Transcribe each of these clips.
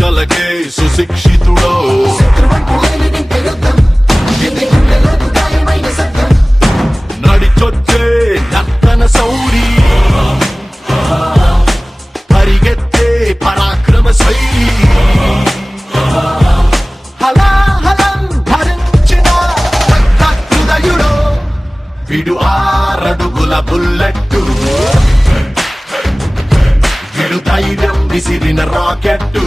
పరీక్షలకే సుశిక్షితుడో నడిచొచ్చే నర్తన సౌరి పరిగెత్తే పరాక్రమ శైలి హలాహలం భరించిన హృదయుడో విడు 6 అడుగుల బుల్లెట్టు విడు ధైర్యం విసిరిన రాకెట్టు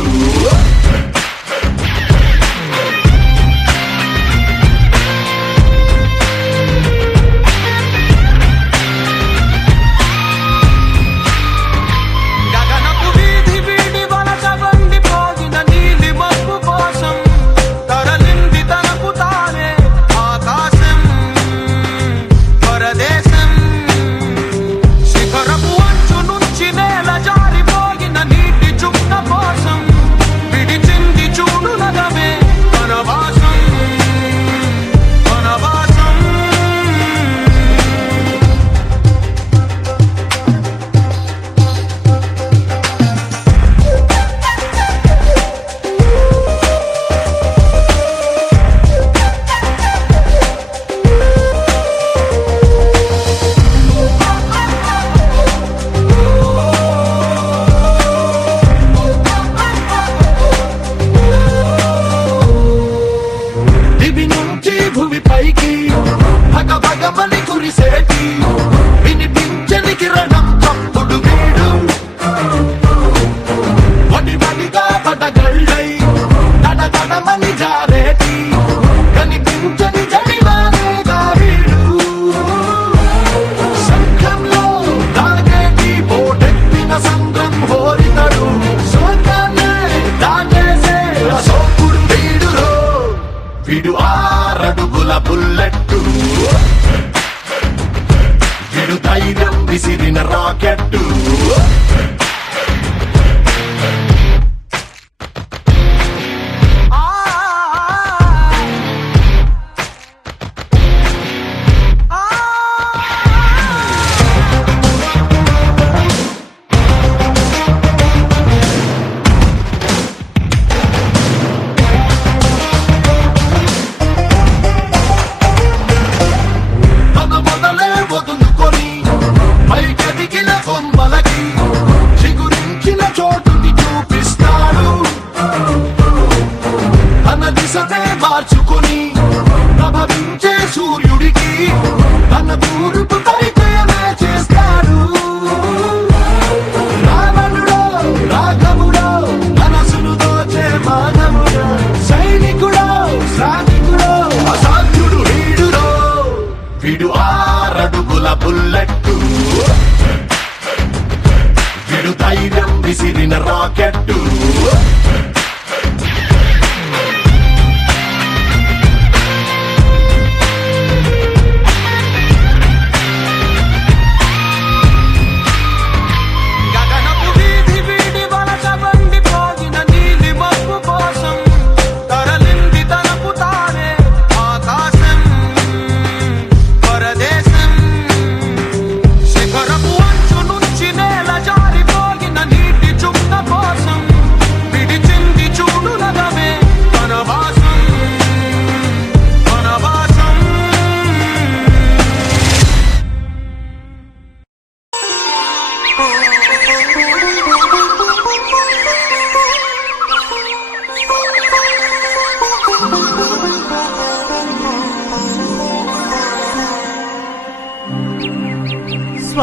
విడు 6 అడుగుల బుల్లెట్టు విడు ధైర్యం విసిరిన రాకెట్టు మార్చుకొని ప్రభవించే సూర్యుడికి తన తూర్పు పరిచయమే చేస్తాడు రావణుడో రాఘవుడో మనసును దోచే మానవుడో సైనికుడో శ్రామికుడో అసాధ్యుడు వీడురో విడు 6 అడుగుల బుల్లెట్టు విడు ధైర్యం విసిరిన రాకెట్టు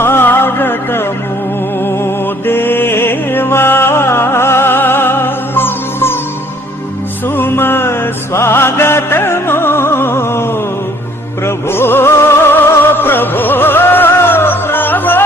స్వాగతము దేవా సుమ స్వాగతము ప్రభో ప్రభో ప్రభో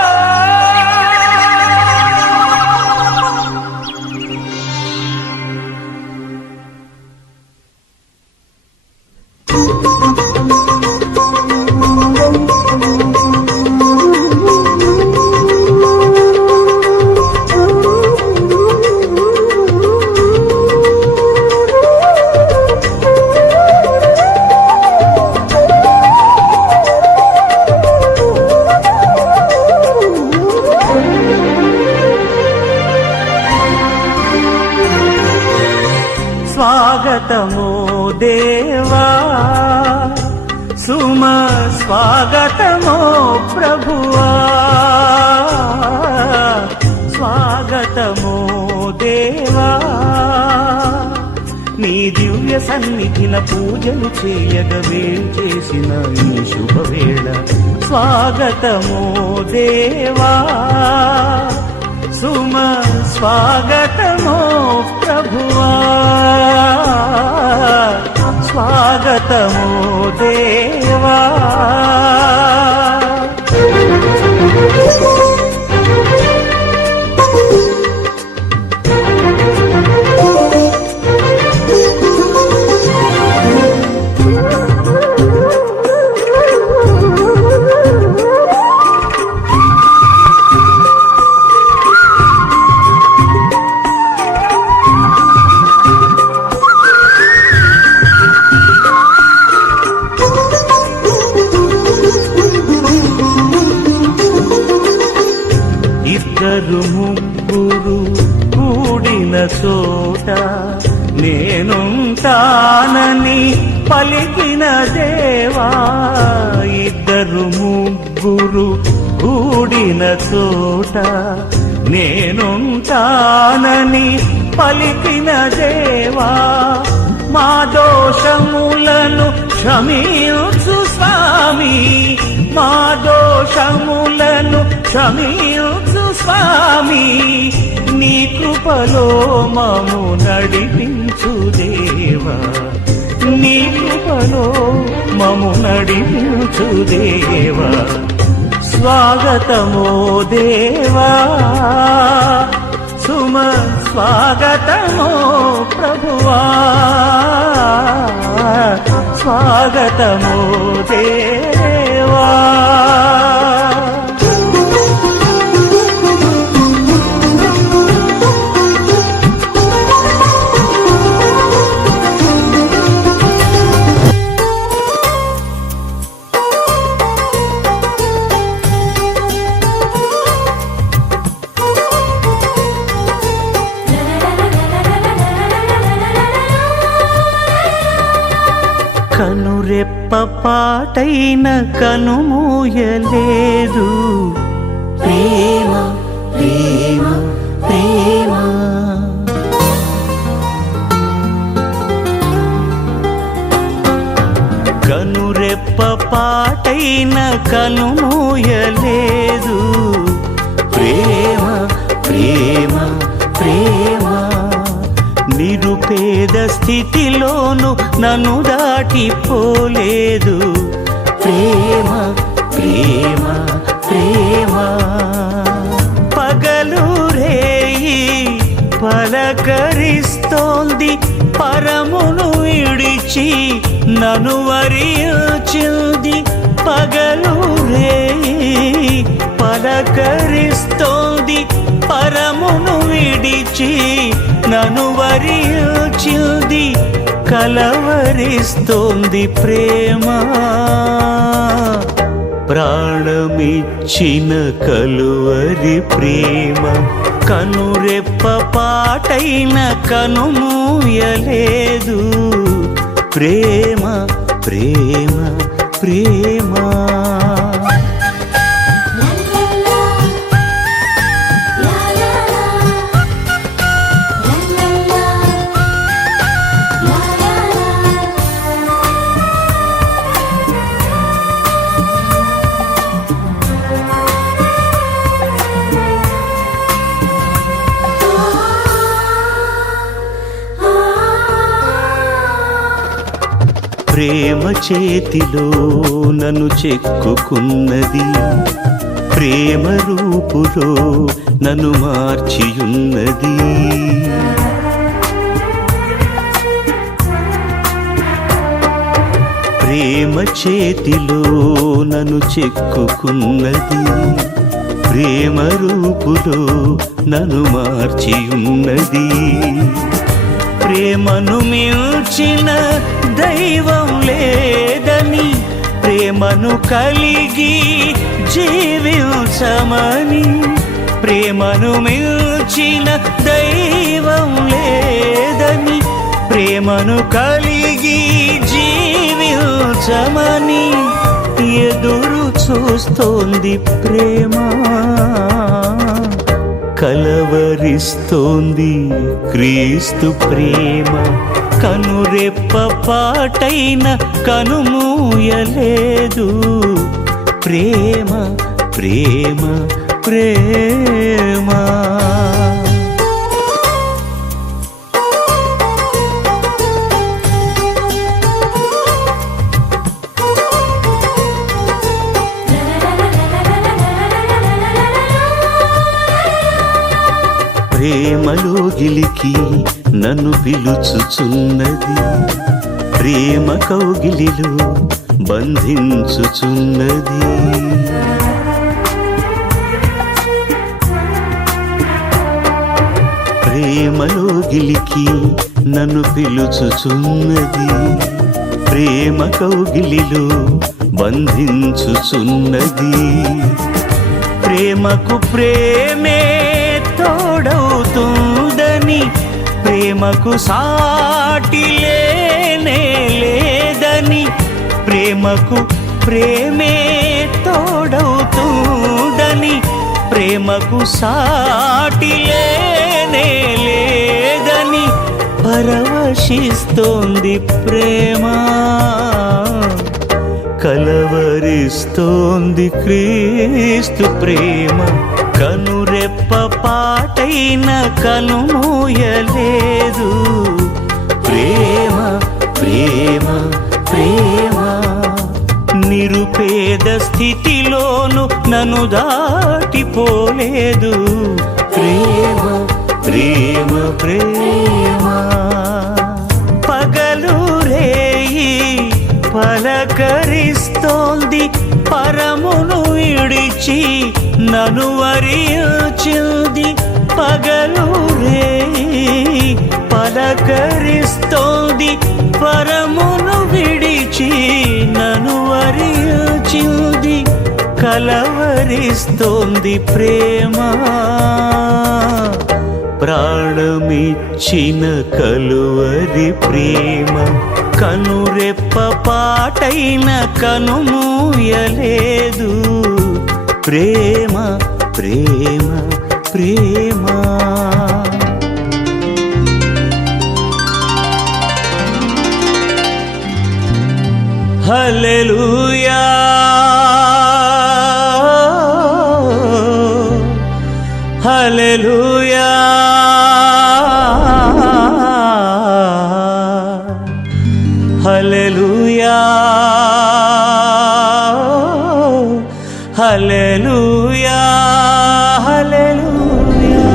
స్వాగతము దేవా సుమ స్వాగతము ప్రభువా స్వాగతము దేవా నీ దివ్య సన్నిధిన పూజలు చేయగ చేసిన ఈ శుభవేళ స్వాగతము దేవా సుమ స్వాగతము ప్రభువా స్వాగతము దేవా ఇద్దరు ముగ్గురు కూడిన చోట నేనుంటానని పలికిన దేవా ఇద్దరు ముగ్గురు కూడిన చోట నేనుంటానని పలికిన దేవా మా దోషములను క్షమించు స్వామి మా దోషములను క్షమించు స్వామి నీ కృపలో మము నడిపించు దేవా నీ కృపలో మము నడిపించు దేవా స్వాగతమో దేవా సుమ స్వాగతమో ప్రభువా స్వాగతమో దేవా కనురెప్ప పాటైన కనుమూయలేదు ప్రేమ ప్రేమ ప్రేమ కనురెప్ప పాటైన కనుమూయలేదు ప్రేమ ప్రేమ ప్రేమ నిరుపేద స్థితిలోను నన్ను దాటిపోలేదు ప్రేమ ప్రేమ ప్రేమ పగలు రేయి పలకరిస్తోంది పరమును విడిచి నన్ను వరించింది పగలు రేయి పలకరిస్తోంది పరమును విడిచి నన్ను వరించింది కలవరిస్తోంది ప్రేమ ప్రాణమిచ్చిన కలువరి ప్రేమ కనురెప్ప పాటైన కనుమూయలేదు ప్రేమ ప్రేమ ప్రేమ ప్రేమ చేతిలో నన్ను చెక్కుకున్నది ప్రేమ రూపులో నన్ను మార్చియున్నది ప్రేమ చేతిలో నన్ను చెక్కుకున్నది ప్రేమ రూపులో నన్ను మార్చియున్నది ప్రేమను మించిన దైవం లేదని ప్రేమను కలిగి జీవించమని ప్రేమను మించిన దైవం లేదని ప్రేమ ప్రేమను కలిగి జీవించమని ఎదురు చూస్తోంది ప్రేమ, కలవరిస్తోంది క్రీస్తు ప్రేమ. కనురెప్ప పాటైన కనుమూయలేదు ప్రేమ ప్రేమ ప్రేమ. ప్రేమలో గిలికి నన్ను పిలుచుచున్నది, ప్రేమ కౌగిలిలో బంధించుచున్నది. ప్రేమలో గిలికి నన్ను పిలుచుచున్నది, ప్రేమ కౌగిలిలో బంధించుచున్నది. ప్రేమకు ప్రేమే తోడవుతుందని, ప్రేమకు సాటి లేనే లేదని, ప్రేమకు ప్రేమే తోడవుతుందని, ప్రేమకు సాటి లేనే లేదని పరవశిస్తోంది ప్రేమ, కలవరిస్తోంది క్రీస్తు ప్రేమ. కనురెప్ప పాటైన కనుమూయలేదు ప్రేమ ప్రేమ ప్రేమ. నిరుపేద స్థితిలోను నన్ను దాటిపోలేదు ప్రేమ ప్రేమ ప్రేమ. పగలు రేయి పలకరిస్తోంది, పరమును విడిచి నన్ను వరించింది. పగలు రేయి పలకరిస్తోంది, పరమును విడిచి నన్ను వరించింది. కలవరిస్తోంది ప్రేమ, ప్రాణమిచ్చిన కలువరి ప్రేమ. కనురెప్ప పాటైన కనుమూయలేదు ప్రేమ ప్రేమ ప్రేమ. హల్లెలూయా హల్లెలూయా హల్లెలూయా హల్లెలూయా హల్లెలూయా.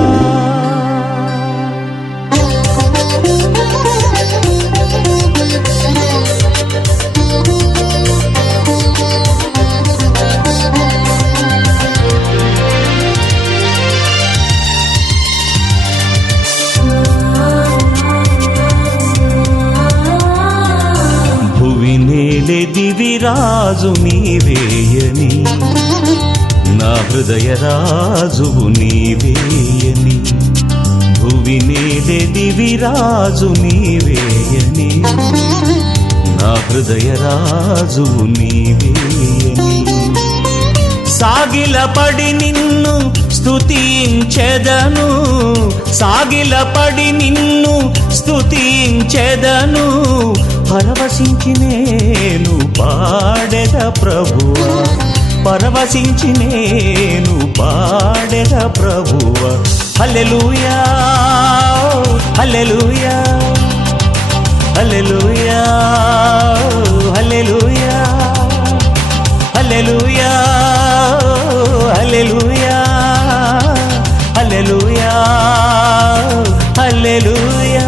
భువినేలే దివిరాజు నీవేయని, నా హృదయ రాజువు నీవేయని. భువినేలే దివిరాజు నీవేయని, నా హృదయ రాజువు నీవేయని. సాగిలపడి నిన్ను స్తుతించెదను, సాగిలపడి నిన్ను స్తుతించెదను. పరవశించి నేను పాడెద ప్రభువా, పరవశించి నేను పాడెద ప్రభువా. హల్లెలూయా హల్లెలూయా హల్లెలూయా హల్లెలూయా హల్లెలూయా హల్లెలూయా హల్లెలూయా హల్లెలూయా.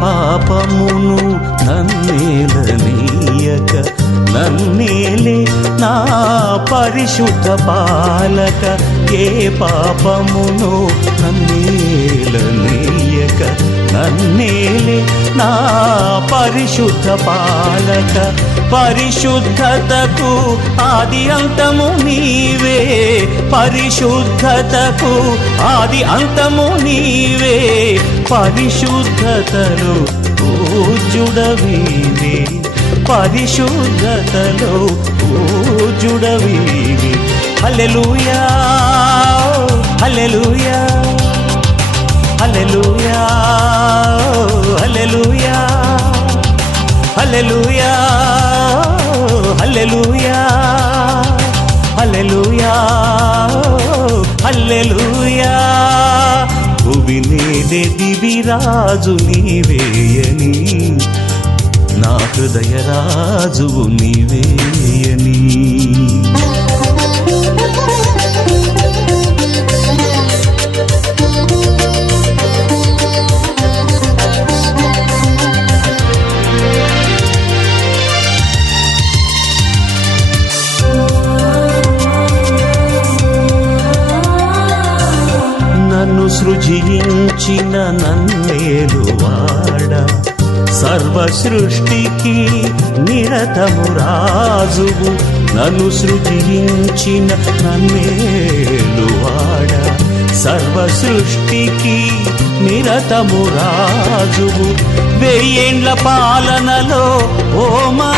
పాపమును నన్నేలనీయక నన్నేలే నా పరిశుద్ధ పాలక ఏ పాపమును నన్నేలనీయక నన్నేలే నా పరిశుద్ధ పాలక పరిశుద్ధతకు ఆది అంతము నీవే పరిశుద్ధతకు ఆది అంతము నీవే పరిశుద్ధతలో పూజ్యుడవీవే పరిశుద్ధతలో పూజ్యుడవీవే హల్లెలూయా హల్లెలూయా హల్లెలూయా హల్లెలూయా హల్లెలూయా హల్లెలూయా హల్లెలూయా హల్లెలూయా భువి నేనే దివిరాజు నీవేయని నా హృదయ రాజువు నీవేయని నన్ను సృజించిన నన్నేలువాడ సర్వ సృష్టికి నిరతము రాజువు నన్ను సృజించిన నన్నేలువాడ సర్వ సృష్టికి నిరతము రాజువు వెయ్యేండ్ల పాలనలో ఓమా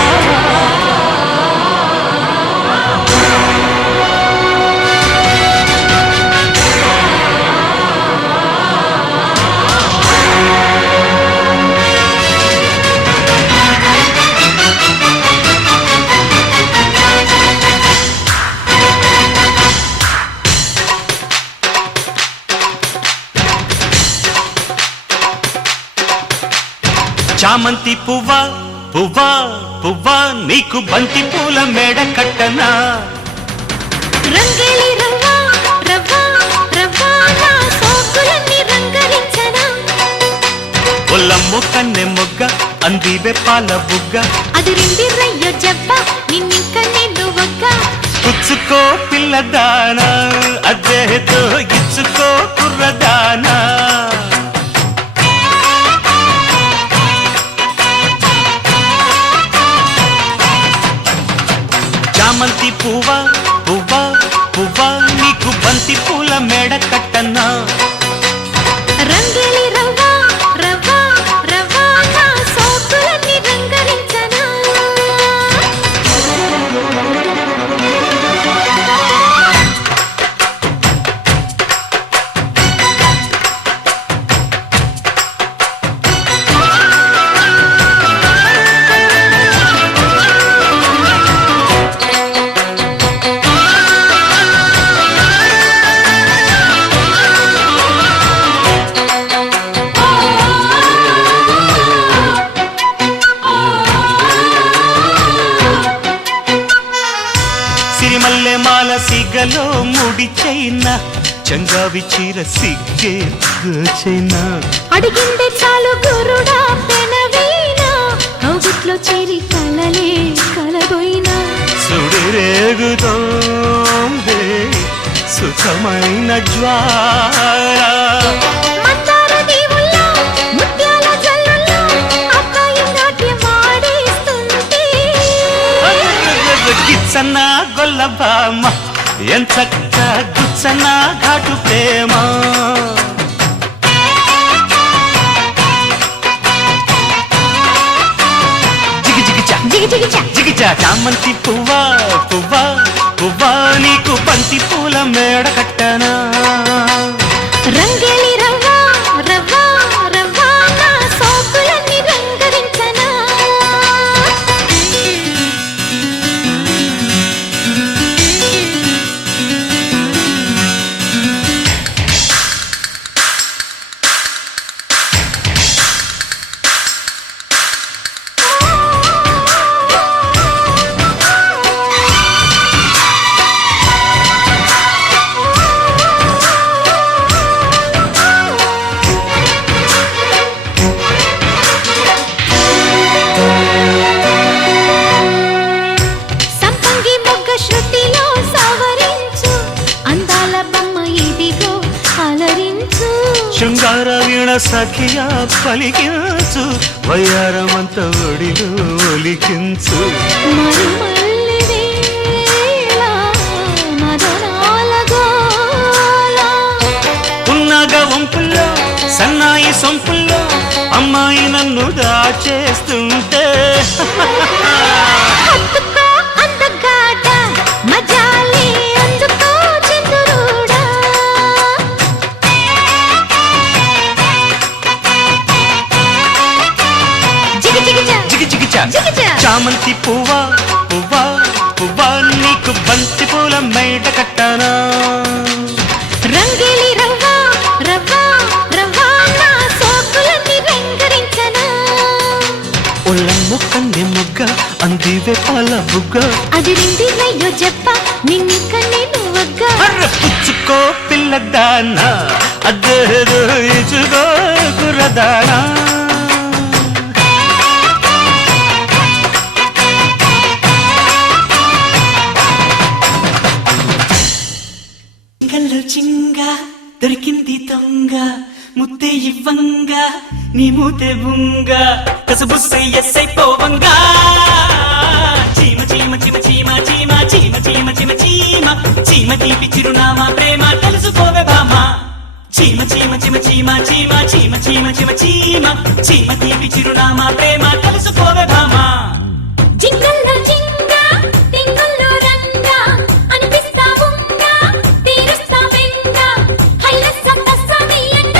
చామంతి పువ్వా పువ్వా పువ్వా నీకు బంతి పూల మేడ కట్టనా రంగేలి రవ్వా రవ్వా రవ్వా నా సోకులన్నీ రంగరించనా ఒల్లమ్ము కన్నె మొగ్గ అందివే పాల బుగ్గ అది రిండి రయ్యో జబ్బ నిన్నింక నేను ఒక్క పుచ్చుకో పిల్లదానా అదేదో ఇచ్చుకో కుర్రదానా చామంతి పువ్వా పువ్వా పువ్వా నీకు బంతి పూల మేడ కట్టనా రంగేలి రవ్వా రవ్వా రవ్వా నా సోకులన్నీ రంగరించనా సిరిమల్లె మాల సిగలో ముడి చైనా చంగావి చీర సిగ్గే చైనా అడిగిందే చాలు గురుడా పెనవీనా కౌగుట్లో చేరి కలలే కలబోయినా సుడిరేగుతోందే సుఖమైన జ్వాల మందార దీవుల్లో ముత్యాల జల్లుల్లో అబ్బాయి నాట్యం ఆడిస్తుంటే గిచ్చన్న గొల్లబామ ఎంచక్క గుచ్చన్న ఘాటు ప్రేమ జిగిచా చామంతి పువ్వా పువ్వా పువ్వా నీకు బంతి పూల మేడ కట్టనా రంగేలి రవ్వా రవ్వా రవ్వా నా సోకులన్నీ రంగరించనా సఖియా పలికించు వయ్యారమంత ఒడిలో ఒలికించు మరుమల్లి వేళ మదనాల గోల. ఉన్నగ వంపుల్లో సన్నాయి సొంపుల్లో అమ్మాయి నన్ను దాచేస్తుంటే హత్తుకో అందగాడ మజాలే అందుకో చంద్రుడా. జిగిజిగిజా జిగిజిగిచా జిగిజా. చామంతి పువ్వా పువ్వా పువ్వా నీకు బంతి పూల మేట కట్టనా రంగేలి రవ్వా రవ్వా రవ్వా నా సోకులన్నీ రంగరించనా. ఒళ్ళమ్ము కన్నె మొగ్గ అందివే పాల బుగ్గ అది రెండినయ్యో చెప్ప నిన్నిక నేను వగ్గ. అర్ర పుచ్చుకో పిల్లదానా అద్దెదో ఇచుకో కుర్రదానా గల్లో చింగ దొరికింది దొంగ ముద్దే ఇవ్వంగ నీ మూతే బుంగ కసబుస్సై ఎస్సై పోవంగా చీమ చీమ చీమ చీమ చీమ చీమ చీమ చీమ చీమ చీమ తీపి చిరునామా ప్రేమ తెలుసుకోవే భామ చీమ చీమ చీమ చీమ చీమ చీమ చీమ చీమ చీమ చీమ తీపి చిరునామా ప్రేమ తెలుసుకోవే భామ జింగల్లో జింగ టింగుల్లో రంగ అనిపిస్తా ఉంగ తీరుస్తా వెంగ హైలెస్ సంతసనియంగ.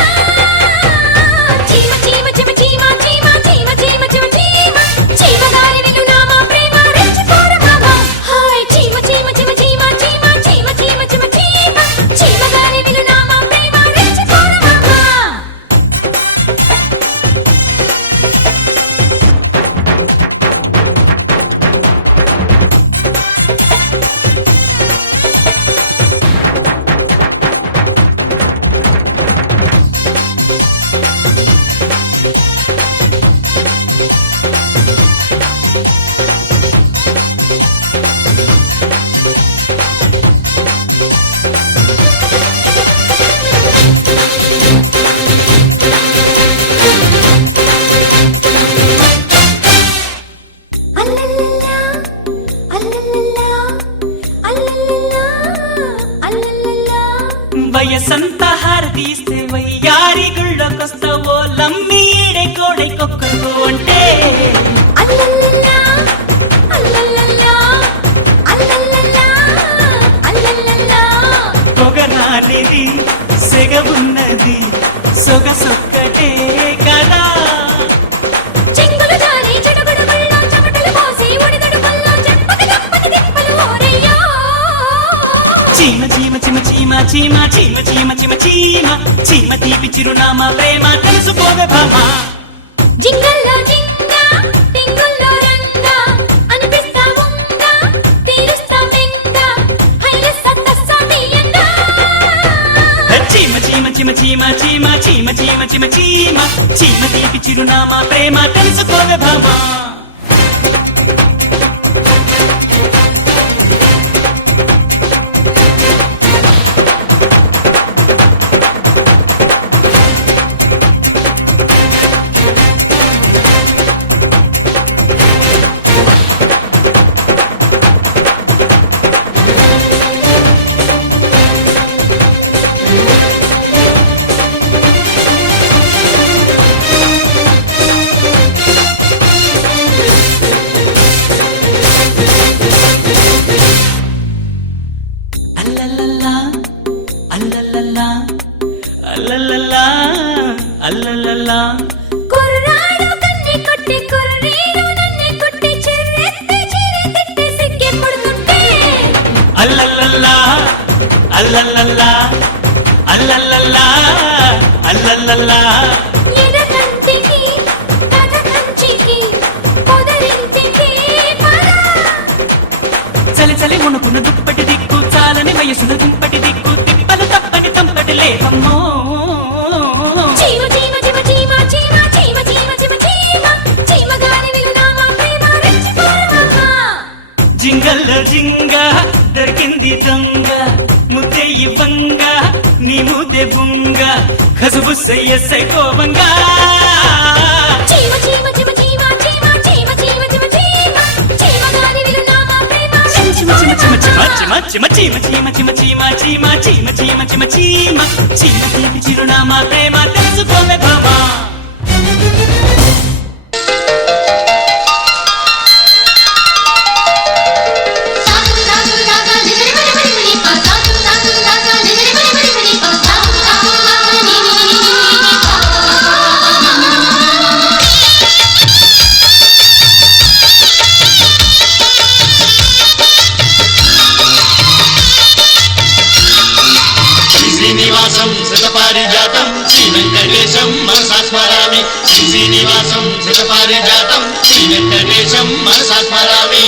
చీమ చీమ చీమ చీమ చీమ చీమ చీమ చీమ చీమ చీమగారి విలునామా ప్రేమ రెచ్చిపోర మామ. హాయ్ చీమ చీమ చీమ చీమ చీమ చీమ చీమ చీమ చీమ చీమగారి విలునామా ప్రేమ రెచ్చిపోర మామ. అల్లల్లల్లా అల్లల్లల్లా అల్లల్లల్లా అల్లల్లల్లా. వయసంతా హారతీస్తే వయ్యారి గుళ్ళకొస్తావో లమ్మీడే కోడై కొక్కరు అంటే అల్లల్లల్లా అల్లల్లల్లా అల్లల్లల్లా అల్లల్లల్లా. పొగనాలిది సెగ ఉన్నది సొగసొక్కటే కదా చెంగులు జారి చెడుగుడు గుళ్ళో చెమటలు పోసి ఉడిదడు పల్లో చెప్పకి తప్పని తిప్పలు ఓరయ్యో. చీమ చీమ చీమ చీమ చీమ చీమ చీమ చీమ చీమ చీమ తీపి చిరునామా ప్రేమ తెలుసుకోవే భామ జింగల్లో జింగ టింగుల్లో రంగ అనిపిస్తా ఉంగ తీరుస్తా వెంగ హైలెస్ సంతసనియంగ. చీమ చీమ చీమ చీమ చీమ చీమ చీమ చీమ చీమ చీమ తీపి చిరునామా ప్రేమ తెలుసుకోవే భామ అల్లల్లల్లా అల్లల్లల్లా అల్లల్లల్లా అల్లల్లల్లా కుర్రాడు కన్ని కొట్టి కుర్రీడు నన్ను కొట్టి చెర్రెత్తి చెర్రెత్తి సిగ్గే పడుతుంటే అల్లల్లల్లా అల్లల్లల్లా అల్లల్లల్లా అల్లల్లల్లా ఎడకంటికి కథ కంచికి పొదరింటికి పద. చలి చలి ఉణుకున్న దుప్పటి దిక్కు చాలని వయసుల దుంపటి దిక్కు తిప్పలు తప్పని తంపటి లేవమ్మో చీమ చీమ చీమ చీమ చీమ చీమ చీమ చీమ చీమ చీమగారి విలునామా ప్రేమ రెచ్చిపోరమమ్మ. జింగల్లో జింగ దొరికింది దొంగ ముద్దే ఇవ్వంగ నీ ముద్దే బుంగ కసబుస్సయ్యసై కోవంగా చీమ చీమ చీమ చీమ చీమ చీమ చీమ చీమ చీమ చీమగాని విలునామా ప్రేమ చిమ చిమ చిమ చిమ చిమ చిమ చిమ చిమ చిమ చిమ చిమ చిమ చిమ చిమ చిమ తీపి చిరునామా ప్రేమ తెలుసుకోవే భామా సాసు సాసు సాసు నిజని మరి మరి మరి పా సాసు సాసు సాసు నిజని మరి మరి మరి పా సాసు సాసు సాసు ని ని ని ని పా శ్రీనివాసం శతపారిజాతం శ్రీ వెంకటేశం మనసా స్మరామి శ్రీనివాసం శతపారిజాతం శ్రీ వెంకటేశం మనసా స్మరామి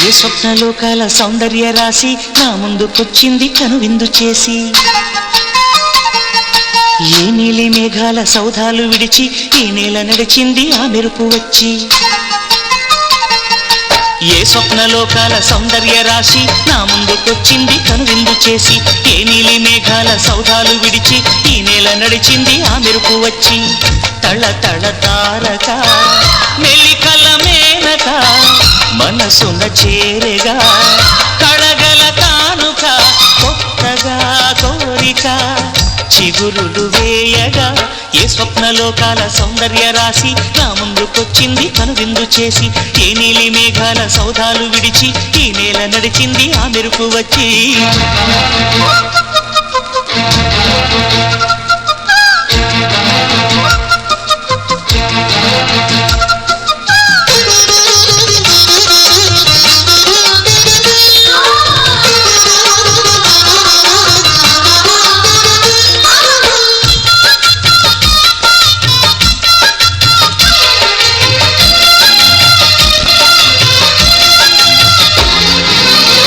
ఏ స్వప్నలోకాల సౌందర్య రాశి నా ముందుకొచ్చింది కనువిందు చేసి ఏ నీలి మేఘాల సౌధాలు విడిచి ఈ నేల నడిచింది ఆ మెరుపు వచ్చి ఏ స్వప్నలోకాల సౌందర్య రాశి నా ముందుకొచ్చింది కనువిందు చేసి ఏ నీలి మేఘాల సౌధాలు విడిచి ఈ నేల నడిచింది ఆ మెరుపు వచ్చి తళ తళ తారక మెలికల మేనక మనసున చేరగా కళగల కానుక కొత్తగా కోరిక చిగురులు వేయగా ఏ స్వప్నలోకాల సౌందర్య రాశి నా ముందుకొచ్చింది కనువిందు చేసి ఏ నీలి మేఘాల సౌధాలు విడిచి ఈ నేల నడిచింది ఆ మెరుపు వచ్చి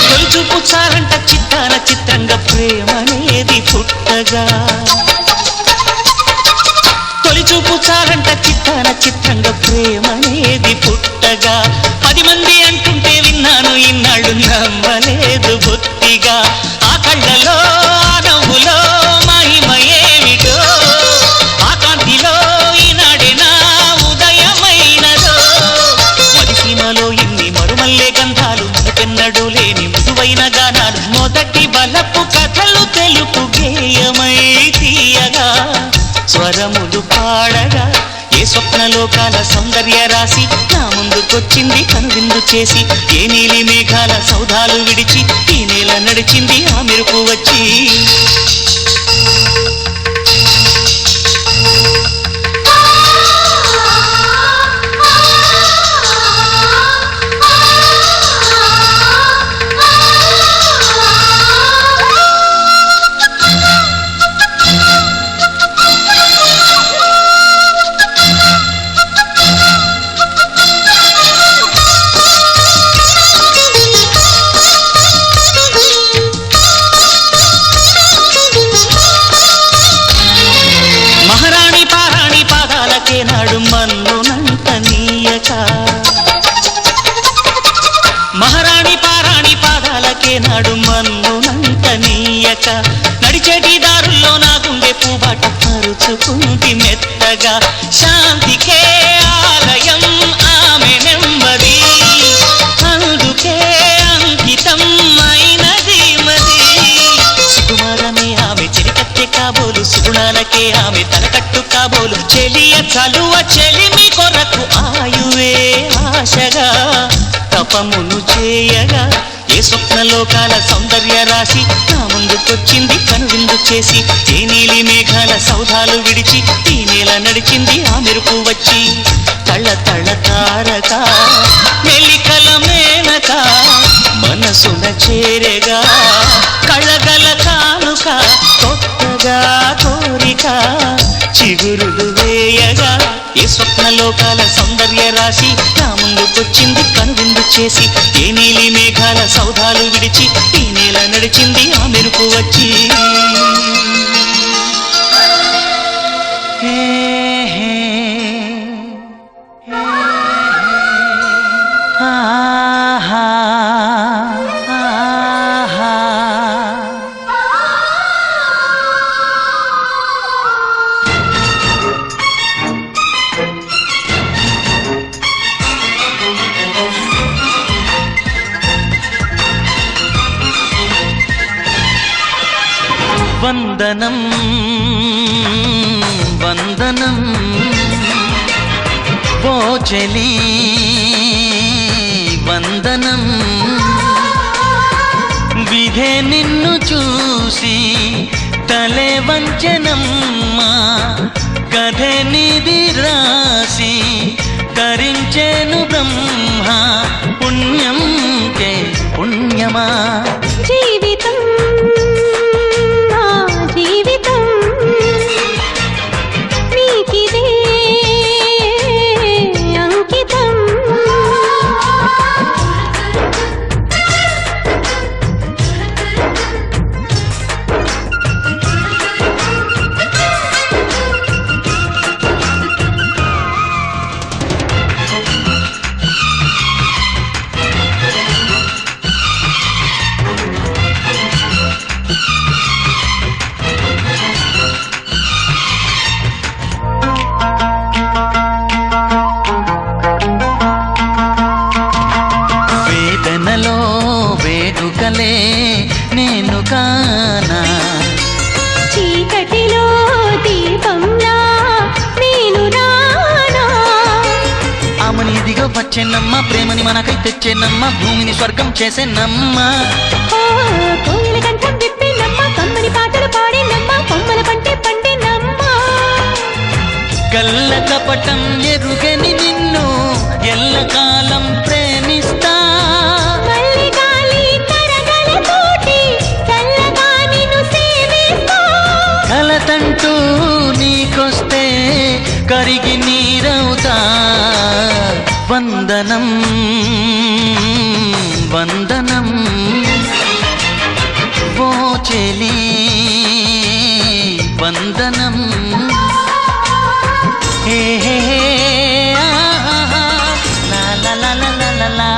తొలిచూపు చాలంట చిత్తాన చిత్రంగా ప్రేమనేది పుట్టగా తొలిచూపు చాలంట చిత్తాన చిత్రంగా ప్రేమనేది పుట్టగా 10 మంది అంటుంటే విన్నాను ఇన్నాళ్ళు నమ్మలేదు బొత్తిగా ఆ కళ్ళలో ఆ నవ్వులో మహిమ ఏమిటో ఆ కాంతిలో ఈనాడే నా ఉదయమైనదో మదిసీమలో ఇన్ని మరుమల్లే గంధాలు పెన్నడు లేని మృదువైన గానాలు మొదటి బలపు కథలు తెలుపు గేయమై తీయగా స్వరములు పాడగా ఏ స్వప్నలోకాల సౌందర్య రాశి నా ముందుకొచ్చింది కనువిందు చేసి ఏ నీలి మేఘాల సౌధాలు విడిచి ఈ నేల నడిచింది ఆ మెరుపు వచ్చి మహారాణి పారాణి పాదాలకే నాడు మన్నునంత నీయక మహారాణి పారాణి పాదాలకే నాడు మన్నునంత నీయక నడిచేటి దారుల్లో నా గుండె పూబాట పరుచుకుంది మెత్తగా శాంతికే ఆలయం ఆమె నెమ్మది అందుకే అంకితం అయినది మది సుకుమారమే ఆమె చెరికత్తె కాబోలు సుగుణాలకే ఆమె తలకట్టు కాబోలు చెలియ చలువ చెలిమి కొరకు ఆయువే ఆశగా తపమును చేయగా ఏ స్వప్నలోకాల సౌందర్య రాశి నా ముందుకొచ్చింది కనువిందు చేసి ఏ నీలి మేఘాల సౌధాలు విడిచి ఈ నేల నడిచింది ఆ మెరుపు వచ్చి తళ తళ తారక మెలికల మేనక మనసున చేరగా కళగల కానుక కొత్తగా కోరిక చిగురులు వేయగా ఏ స్వప్నలోకాల సౌందర్య రాశి నా ముందుకొచ్చింది కనువిందు చేసి ఏ నీలి మేఘాల సౌధాలు విడిచి ఈ నేల నడిచింది ఆ మెరుపు వచ్చి ఆహా ఆహా వందనం వందనం ఓ చెలి వందనం విధే నిన్ను చూసి తలే వంచనమ్మా కథే నిధి రాసి తరించేను బ్రహ్మ పుణ్యం కే పుణ్యమా జీవితం నా జీవితం నీకిదే అంకితం వేదనలో వేడుకలే నేను కానా చీకటిలో దీపంలా నేను రానా ఆమని ఇదిగో వచ్చేనమ్మ ప్రేమని మనకై తెచ్చేనమ్మ భూమిని స్వర్గం చేసేనమ్మ ఓ కోయిల కంఠం విప్పినమ్మ కమ్మని పాటలు పాడేనమ్మ కొమ్మల పంటే పండేనమ్మ కళ్ళ కపటం ఎరుగని నిన్ను ఎల్లకాలం ప్రేమిస్తా మళ్ళీ గాలి తరగలతోటి చల్లగా నిన్ను సేవిస్తా కలతంటూ నీకొస్తే కరిగి నీరవుతా వందనం వందనం ఓ చెలి వందనం హే హే హే, ఆహా, లా లా లా లా లా లా లా.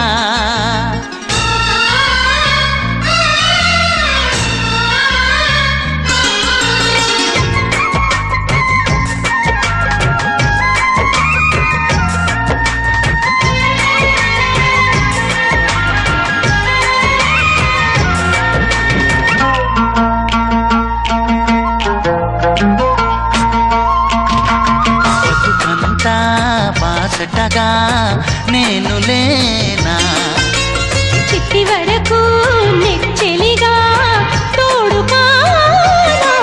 బతుకంతా బాసటగా నేను లేనా చిట్టి వరకు నెచ్చెలిగా తోడుకానా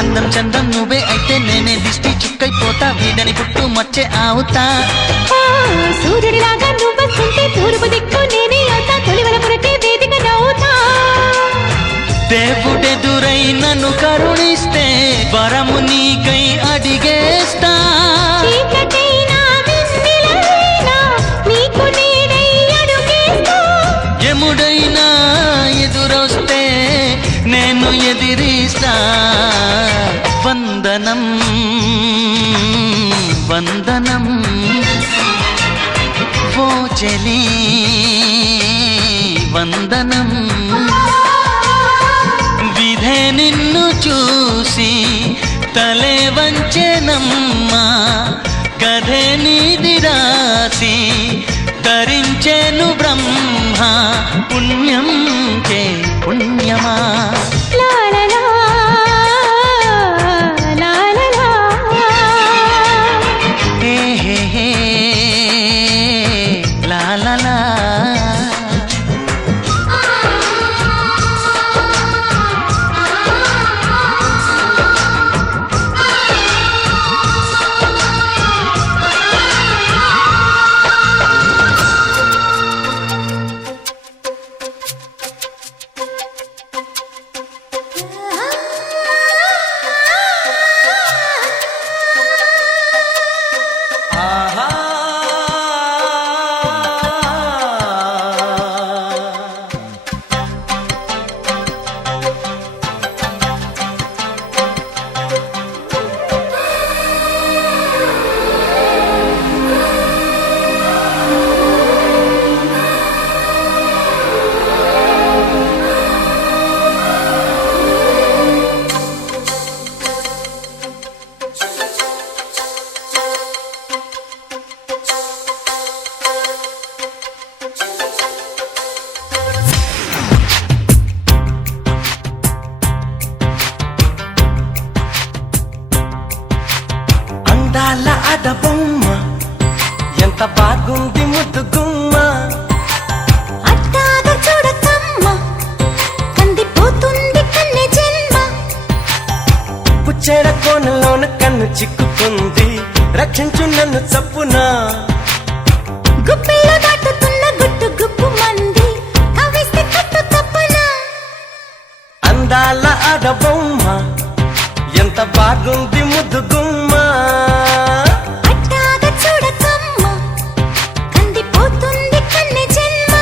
అందం చందం నువ్వే అయితే నేనే దిష్టి చుక్కైపోతా వీడని పుట్టు మచ్చే ఆవుతా ఆ, సూర్యుడిలాగా నువ్వొస్తుంటే తూర్పు దిక్కు నేనే అవుతా తొలివల పురటే వేదిక నవ్వుతా దేవుడెదురై నన్ను కరుణిస్తే వరము నీకై అడిగేస్తా చీకటైనా వెన్నెలైనా నీకు నేనై అడుగేస్తా యముడైనా ఎదురొస్తే నేను ఎదిరిస్తా వందనం వందనం ఓ చెలి వందనం విధే నిన్ను చూసి తలే వంచెనమ్మా కథే నిధి రాసి తరించెను బ్రహ్మ పుణ్యం కే పుణ్యమా లాలలా, లాలలా. హే హే హే లా లా లా. ఆడబొమ్మ ఎంత బాగుంది ముద్దు గుమ్మ అట్టాగా చూడకమ్మ కందిపోతుంది కన్నె జన్మ పుచ్చేడ కోనలోన కన్ను చిక్కుకుంది రక్షించు నన్ను చప్పున గుప్పిలో దాటుతున్న గుట్టు గుప్పు మంది కవిస్తే కట్టు తప్పన అందాల ఆడబొమ్మ ఎంత బాగుంది ముద్దు గుమ్మ అట్టాగా చూడకమ్మ కందిపోతుంది కన్నె జన్మ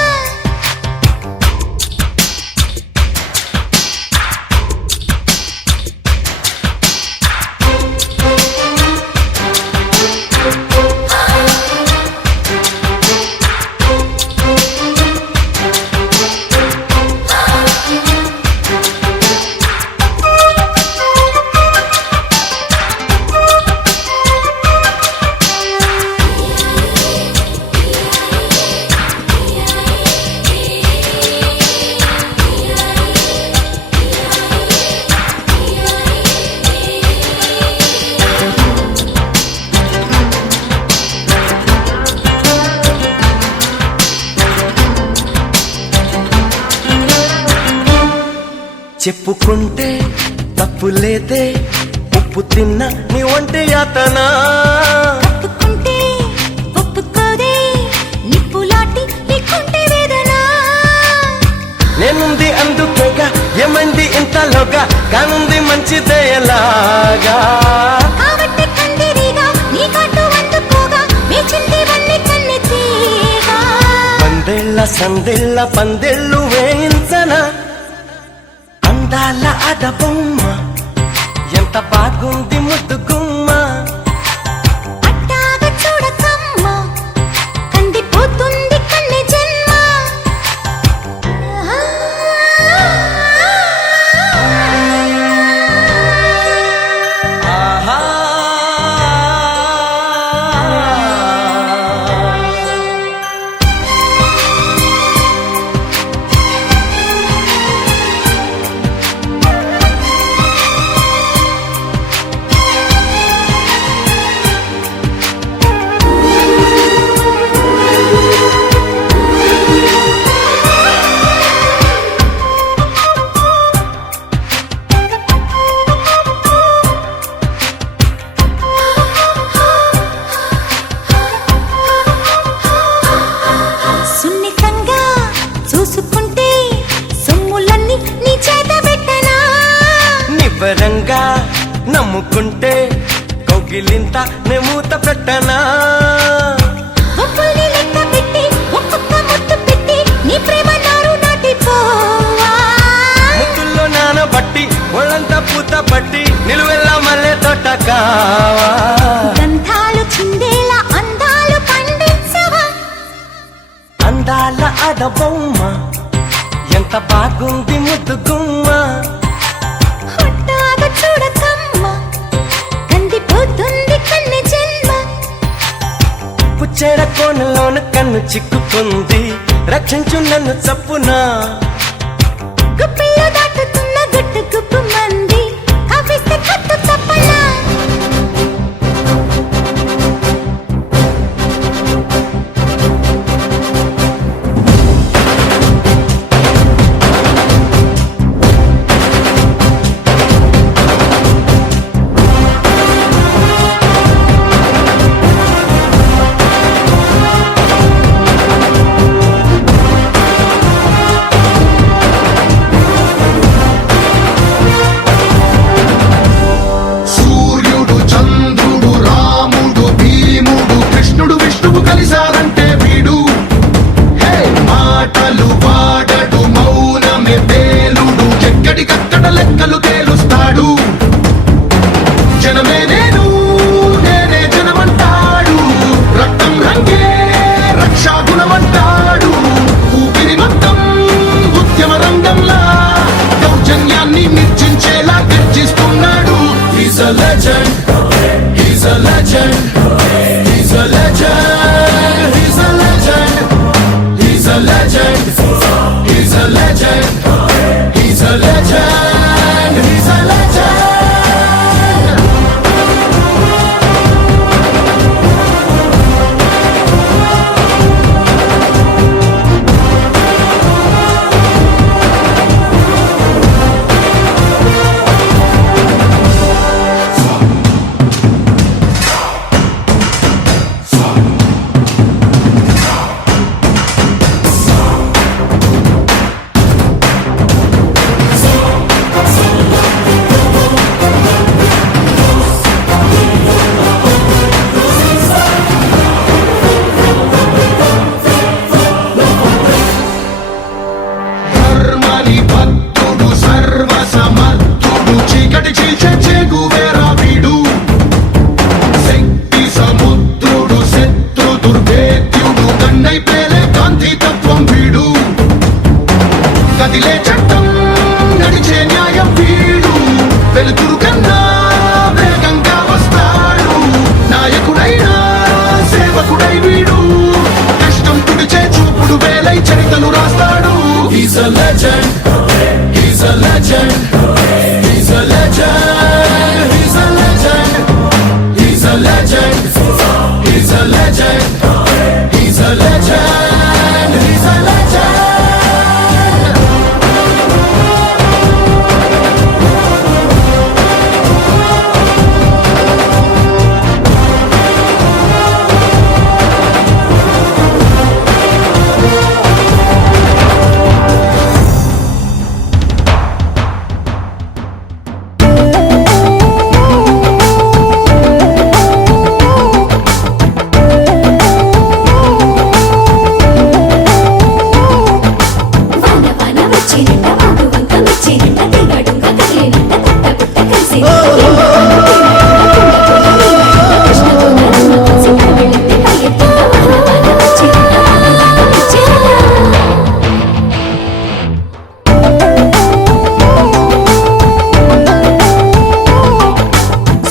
చెప్పుకుంటే తప్పు లేదే ఉప్పు తిన్న నీ ఒంటి యాతన ఒప్పుకుంటే ఒప్పుకోదే నిప్పులాటి నీకుంటే వేదన నేనుంది అందుకేగా ఏమైంది ఇంతలోగా కానుంది మంచిదే ఎలాగా కాబట్టి కందిరీగా నీ కట్టు అందుకోగా వేచింది వన్ని కన్నె తీగా పందేళ్ల సందేళ్ల పందేళ్ళు వేయించనా అందాల ఆడబొమ్మ ఎంత బాగుంది ముద్దు గుమ్మ అట్టాగా చూడకమ్మ కందిపోతుంది కన్నె జన్మ ఆహా సున్నితంగా చూసుకుంటే సొమ్ములన్నీ నీ చేత పెట్టనా నివ్వరంగా నమ్ముకుంటే కౌగిలింత నే మూత పెట్టనా ఒప్పుల్ని లెక్క పెట్టి ఒక్కొక్క ముద్దు పెట్టి నీ ప్రేమ నారు నాటిపోవా ముద్దుల్లో నానబట్టి ఒళ్ళంతా పూత పట్టి నిలువెల్లా మల్లె తోట కావా గంధాలు చిందేలా అందాలు పండించవా అందాల ఆడబొమ్మ ఎంత బాగుంది ముద్దు గుమ్మ హుట్టాగా చూడకమ్మ కందిపోతుంది కన్నె జన్మ పుచ్చేడ కోనలోన కన్ను చిక్కుకుంది రక్షించు నన్ను చప్పున గుప్పిలో దాటుతున్న గుట్టు గుప్పు మంది కవిస్తే కట్టు తప్పనా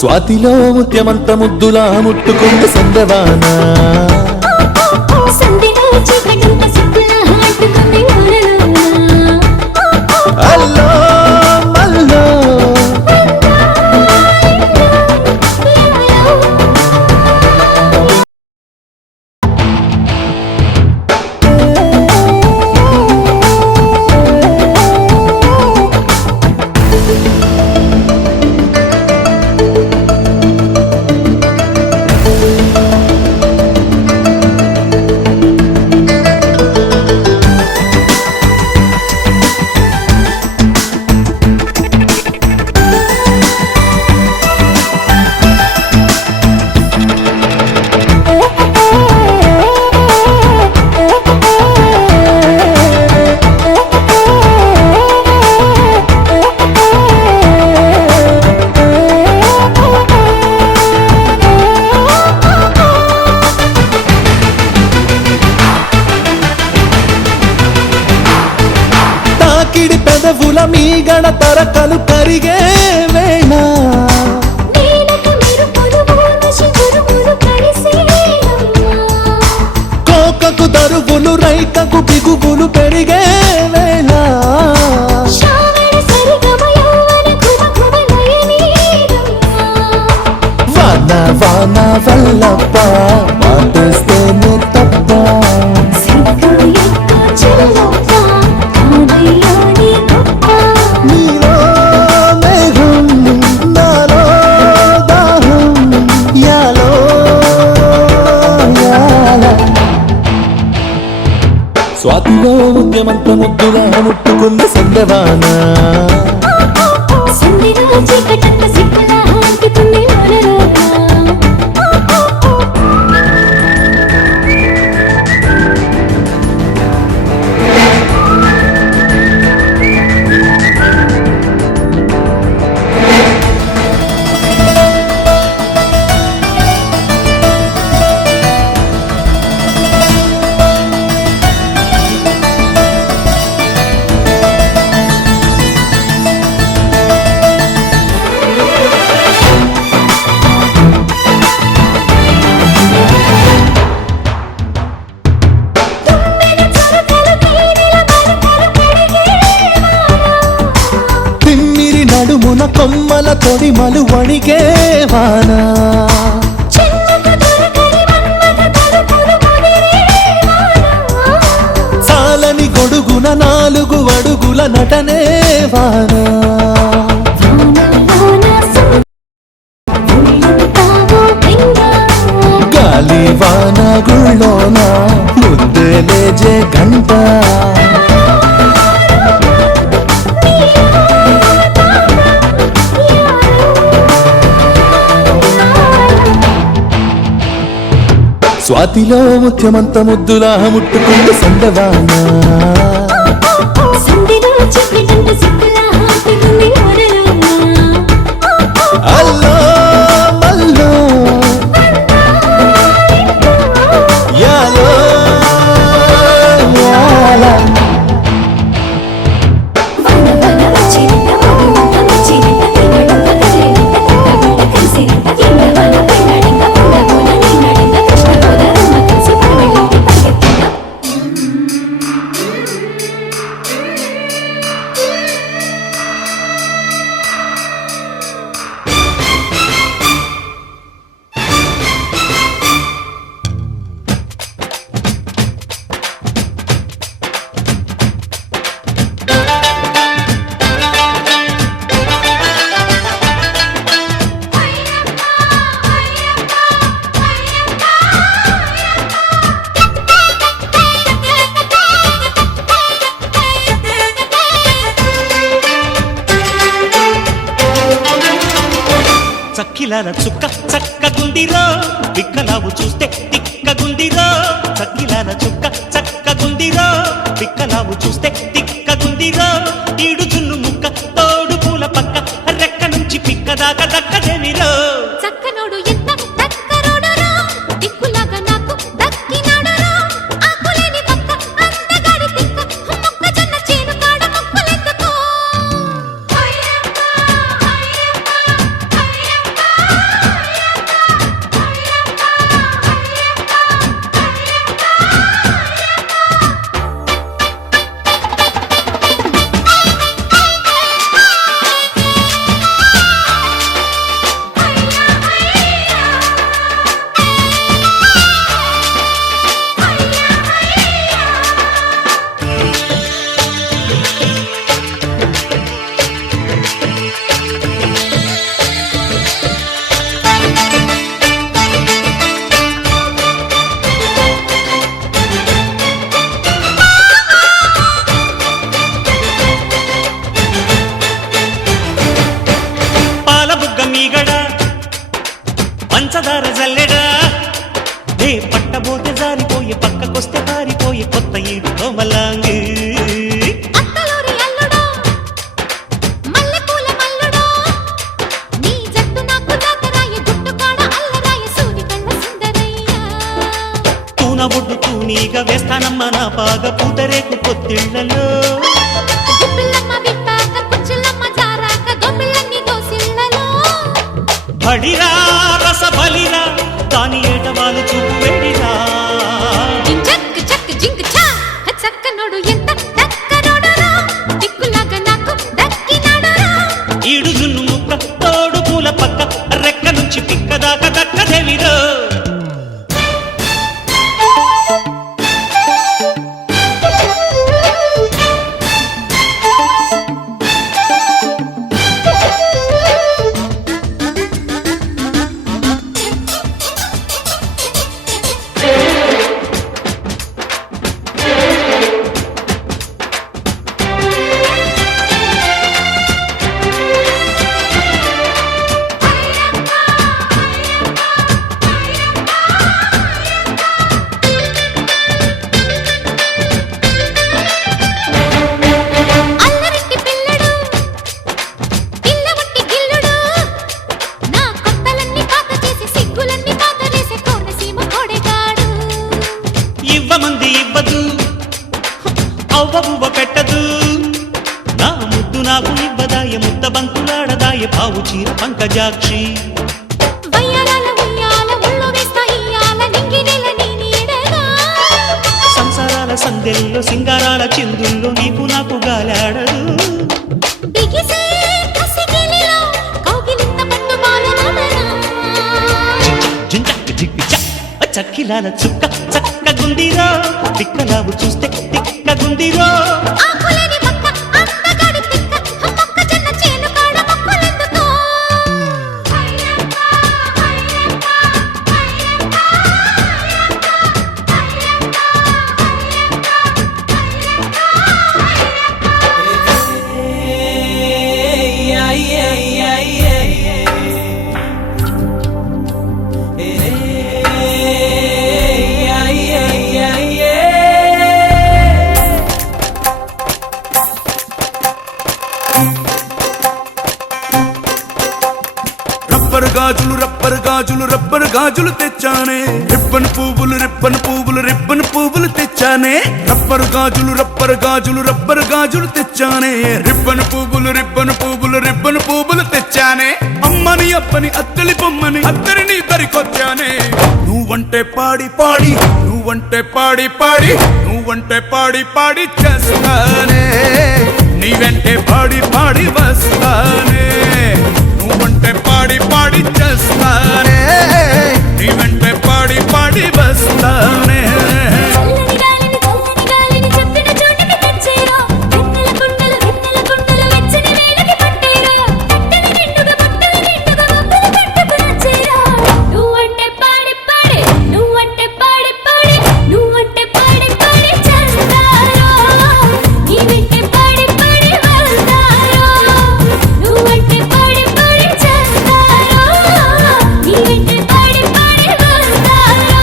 స్వాతిలో ముత్యమంత ముద్దులా ముట్టుకుంది సందవానా సంధిలో చీకటంత సిక్కులా అంటుకుంది ఊరలోన. అల్లో మల్లో తాకిడి పెదవుల మీ గణ తరకలు కరిగే వేళ నేలకు మెరుపులు ఊర్వశి గురువులు కలిసేనమ్మా. కోకకు దరువులు రైకకు బిగువులు పెరిగే వేళ శ్రావణ సరిగమ యౌవన కుమకుమ లయనీరమ్మా. వాన వాన వల్లప్ప వాటేస్తేనే తప్ప సిగ్గు ఎక్కు చెల్లప్ప, కాదయ్యా నీ గొప్ప. నీలో మేఘం నాలో దాహం యాలో యాల స్వాతిలో ముత్యమంత ముద్దులా ముట్టుకుంది సందవానా సంధిలో చీకటంత సిక్కులా అంటుకుంది ఊరలోన. తిమ్మిరి నడుమున కొమ్మల తొడిమలు వణిగే వానా చాలని గొడుగున 4 అడుగుల నటనే వానా గాలి వాన గుళ్ళోన ముద్దే లేజే గంట స్వాతిలో ముత్యమంత ముద్దులా ముట్టుకుంది సందవానా సంధిలో చీకటంత సిక్కులా అంటుకుంది ఊరలోన. అల్లో మల్లో యాలో యాల వన వన వచ్చిరంట మగువంత మెచ్చిరంట తినడంత కదిలినంత తింటగుంట కలిసిరంట ఇంద్రవన పెళ్ళాడింత పుల్లగోన నీనాడింత కృష్ణ గోదారమ్మ కలిసి పడవెళ్ళింది పరిగెత్తింత. చక్కిలాల చుక్క చక్కగుందిరో బిక్కలావు చూస్తే తిక్కగుందిరో చక్కిలాల చుక్క చక్కగుందిరో బిక్కలావు చూస్తే తిక్కగుందిరో ఈడు జున్ను ముక్క తోడు పూల పక్క రెక్క నుంచి పిక్క దాకా దక్కదేమిరో చక్కనోడు ఎంత దక్కరోడరో దిక్కులాగా నాకు దక్కినాడరో ఆకులేని పక్క అందగాడి తిక్క మొక్కజొన్న చేను కాడ మొక్కలెత్తుకో. పంచదార జల్లెడా నే పట్టబోతే జారిపోయి పక్కకొస్తే పారిపోయి కొత్త ఈడు కోమలాంగి అత్తలూరి అల్లుడా మల్లెపూల మల్లుడా నీ జట్టు నాకు జాతరాయ గుట్టుకాడ అల్లరాయ సూది కళ్ళ సుందరయ్య తూన ఒడ్డు తూనీగా వేస్తానమ్మ నా పాగ పూతరేకు పొత్తిళ్లలో గుప్పిల్లమ్మ విప్పాక కుచ్చులమ్మ జారాక గొప్పిల్లన్ని దోసిళ్ళలో బడిరా రస బలిరా దాని ఏట వాళ్ళు చూపు వేడిరా చక్ చక్ జింక్ చా చక్కనోడు ఎంత దక్కనోడురా దిక్కులాగా నాకు దక్కినాడురా ఈడు జున్ను ముక్క తోడు పూల పక్క రెక్క నుంచి పిక్క దాకా దక్కదేవిరో అల్లరింటి పిల్లడు పిల్లవట్టి గిల్లుడు నా కొత్తలన్నీ పాత చేసి సిగ్గులన్నీ పాతరేసి కోనసీమ కోడెగాడు ఇవ్వమంది ఇవ్వదు అవ్వబువ్వ పెట్టదు నా ముద్దు నాకు ఇవ్వదాయ ముద్ద బంకులాడదాయ పావు చీర పంకజాక్షి వయ్యారాల ఉయ్యాల ఉళ్ళు వేస్తా ఇయ్యాల నింగినెల నీ నీడగా సంసారాల సందెల్లో సింగారాల చిందుల్లో నీకు నాకు గాలాడదు బిగిసే కసిగిలిలో కౌగిలింత పట్టు బాలనదనా జించక్ జిగ్గు చక్కిలాల చుక్క చక్కగుందిరో తిక్కలావు చూస్తే తిక్కగుందిరో ఆకులేని మొక్క అందగాడి తిక్క మొక్కజొన్న చేను కాడ మొక్కలెందుకో రబ్బరు గాజులు రబ్బరు గాజులు రబ్బరు గాజులు తెచ్చానే రిబ్బన్ పువ్వులు రిబ్బన్ పువ్వులు రిబ్బన్ పువ్వులు తెచ్చానే రబ్బరు గాజులు రబ్బరు గాజులు రబ్బరు గాజులు తెచ్చానే రిబ్బన్ పువ్వులు రిబ్బన్ పువ్వులు రిబ్బన్ పువ్వులు తెచ్చానే అమ్మని అప్పని అత్తలి బొమ్మని అత్తరిని దరికొచ్చానే నువ్వంటే పాడి పాడి నువ్వంటే పాడి పాడి నువ్వంటే పాడి పాడి చేస్తానే నీ వెంటే పాడి పాడి వస్తానే నువ్వంటే పాడి పాడి చేస్తానే నీ వెంటే పాడి పాడి వస్తానే చల్లని గాలిని చెప్పిన చోటికి తెచ్చేరా వెన్నెల కుండలు వెచ్చని వేళకి పట్టేరా తట్టని నిండుగా బట్టలు నిండుగా బొమ్మలు పెట్టుకు నచ్చేరా నువ్వంటే పాడి పాడి నువ్వంటే పాడి పాడి నువ్వంటే పాడి పాడి చేస్తారా నీ వెంటే పాడి పాడి వస్తారా నువ్వంటే పాడి పాడి చేస్తారా నీ వెంటే పాడి పాడి వస్తారా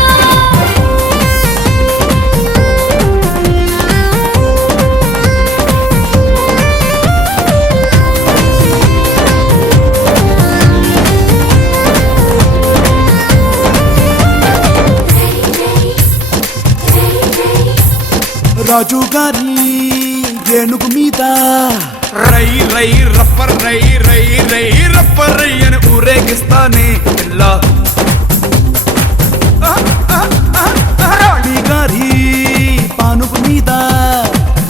రాజు గారి ఏనుగు మీద రై రై రప్పర్ రై రై రై రప్పర్ రై అని ఊరేగిస్తానే ఇలా రాణి గారి పానుగు మీద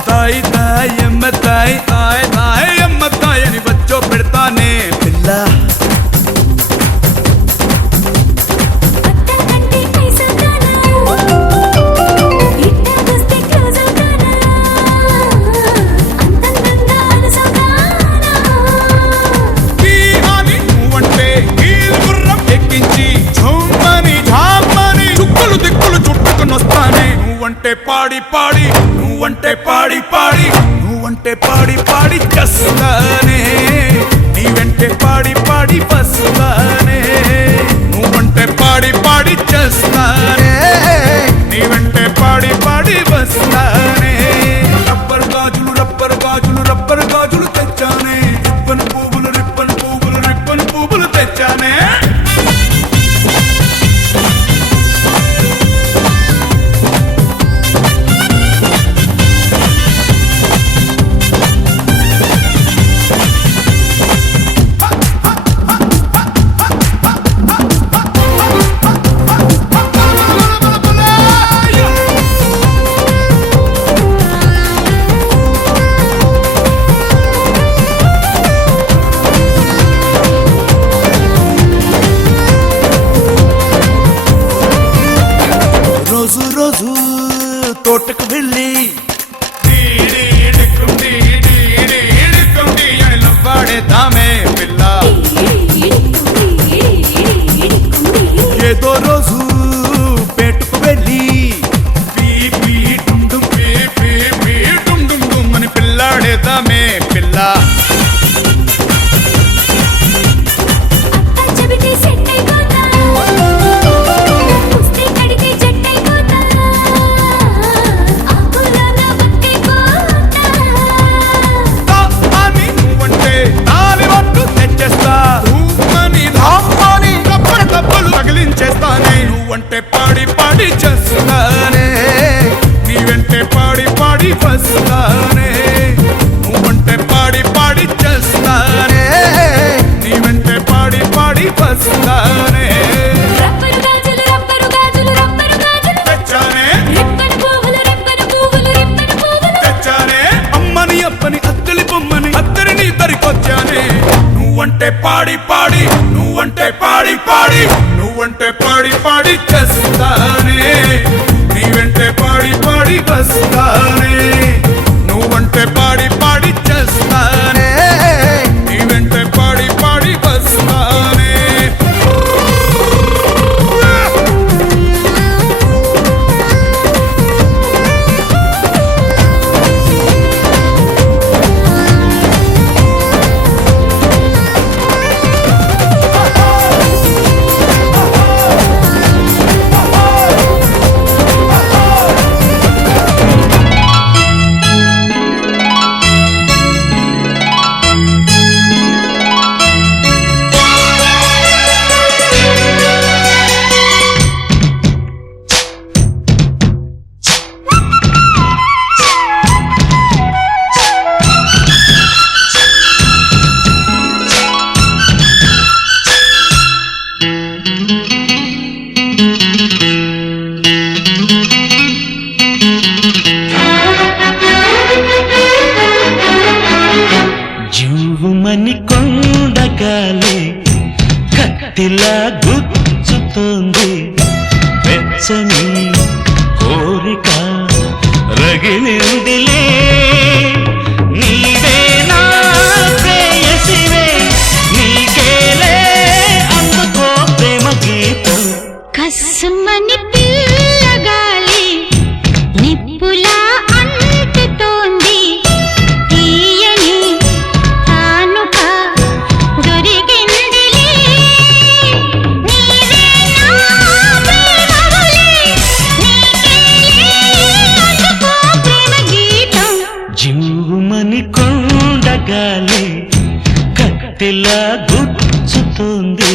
తాయి తాయి ఎమ్మ తాయి తాయి తాయి ఎమ్మ తాయి అని వచ్చో పెడతానే పిల్ల అత్తకంటే పైసల్దానా ఇట్టకొస్తే క్లోజవుతానా అంతంతంగా అలసవుతానా ఈ అని నువ్వంటే ఈ గుర్రం ఎక్కించి ఝుమ్మని ఝామ్మని చుక్కులు దిక్కులు చుట్టుకుని వస్తానే నువ్వంటే పాడి పాడి నువ్వంటే పాడి పాడి నువ్వంటే పాడి పాడి చేస్తానే నీ వెంటే పాడి పాడి వస్తానే నువ్వంటే రోజు పేటుకు వెళ్ళి పీ పీ డుమ్ డుమ్ పీ పీ పీ డుమ్ డుమ్ డుమ్ అని పిల్లాడేద్దామే పిల్ల. అత్త చెబితే సెట్ అయిపోతా, పుస్తే కడితే జట్ అయిపోతా, ఆకులోన బతికిపోతా. అని నువ్వంటే నాలి వట్టు తెచ్చేస్తా, ధూమని ధామ్మని కప్పలు కప్పలు తగిలించేస్తానే. నువ్వంటే పాడి పాడి చేస్తానే, నీ వెంటే పాడి పాడి వస్తానే. నువ్వంటే పాడి పాడి చేస్తానే, నీ వెంటే పాడి పాడి వస్తానే. రబ్బరు గాజులు రబ్బరు గాజులు రబ్బరు గాజులు, తెచ్చానే రిబ్బన్ పువ్వులు రిబ్బన్ పువ్వులు రిబ్బన్ పువ్వులు. తెచ్చానే అమ్మని అప్పని అత్తలి బొమ్మని అత్తరి నీ దరికొచ్చానే. నువ్వంటే పాడి పాడి, నువ్వంటే పాడి పాడి, నువ్వంటే పాడి పాడి చేస్తానే, నీ వెంటే పాడి పాడి వస్తానే. నువ్వంటే పాడి పాడి చేస్తానే, నీ వెంటే పాడి పాడి వస్తానే. జూమని కొండగాలి కత్తిలా గుచ్చుతోంది, వెచ్చని కోరిక రగిలిందిలే. నీవే నా ప్రేయసివే, నీకేలే అందుకో ప్రేమ గీతం. కస్సుమని పిల్లగాలి నిప్పులా అంటుతోంది, తీయని తానుక దొరికిందిలే. నీవే నా ప్రేమవులే, నీకేలే అందుకో ప్రేమ గీతం. జూమని కొండగాలి కత్తిలా గుచ్చుతోంది.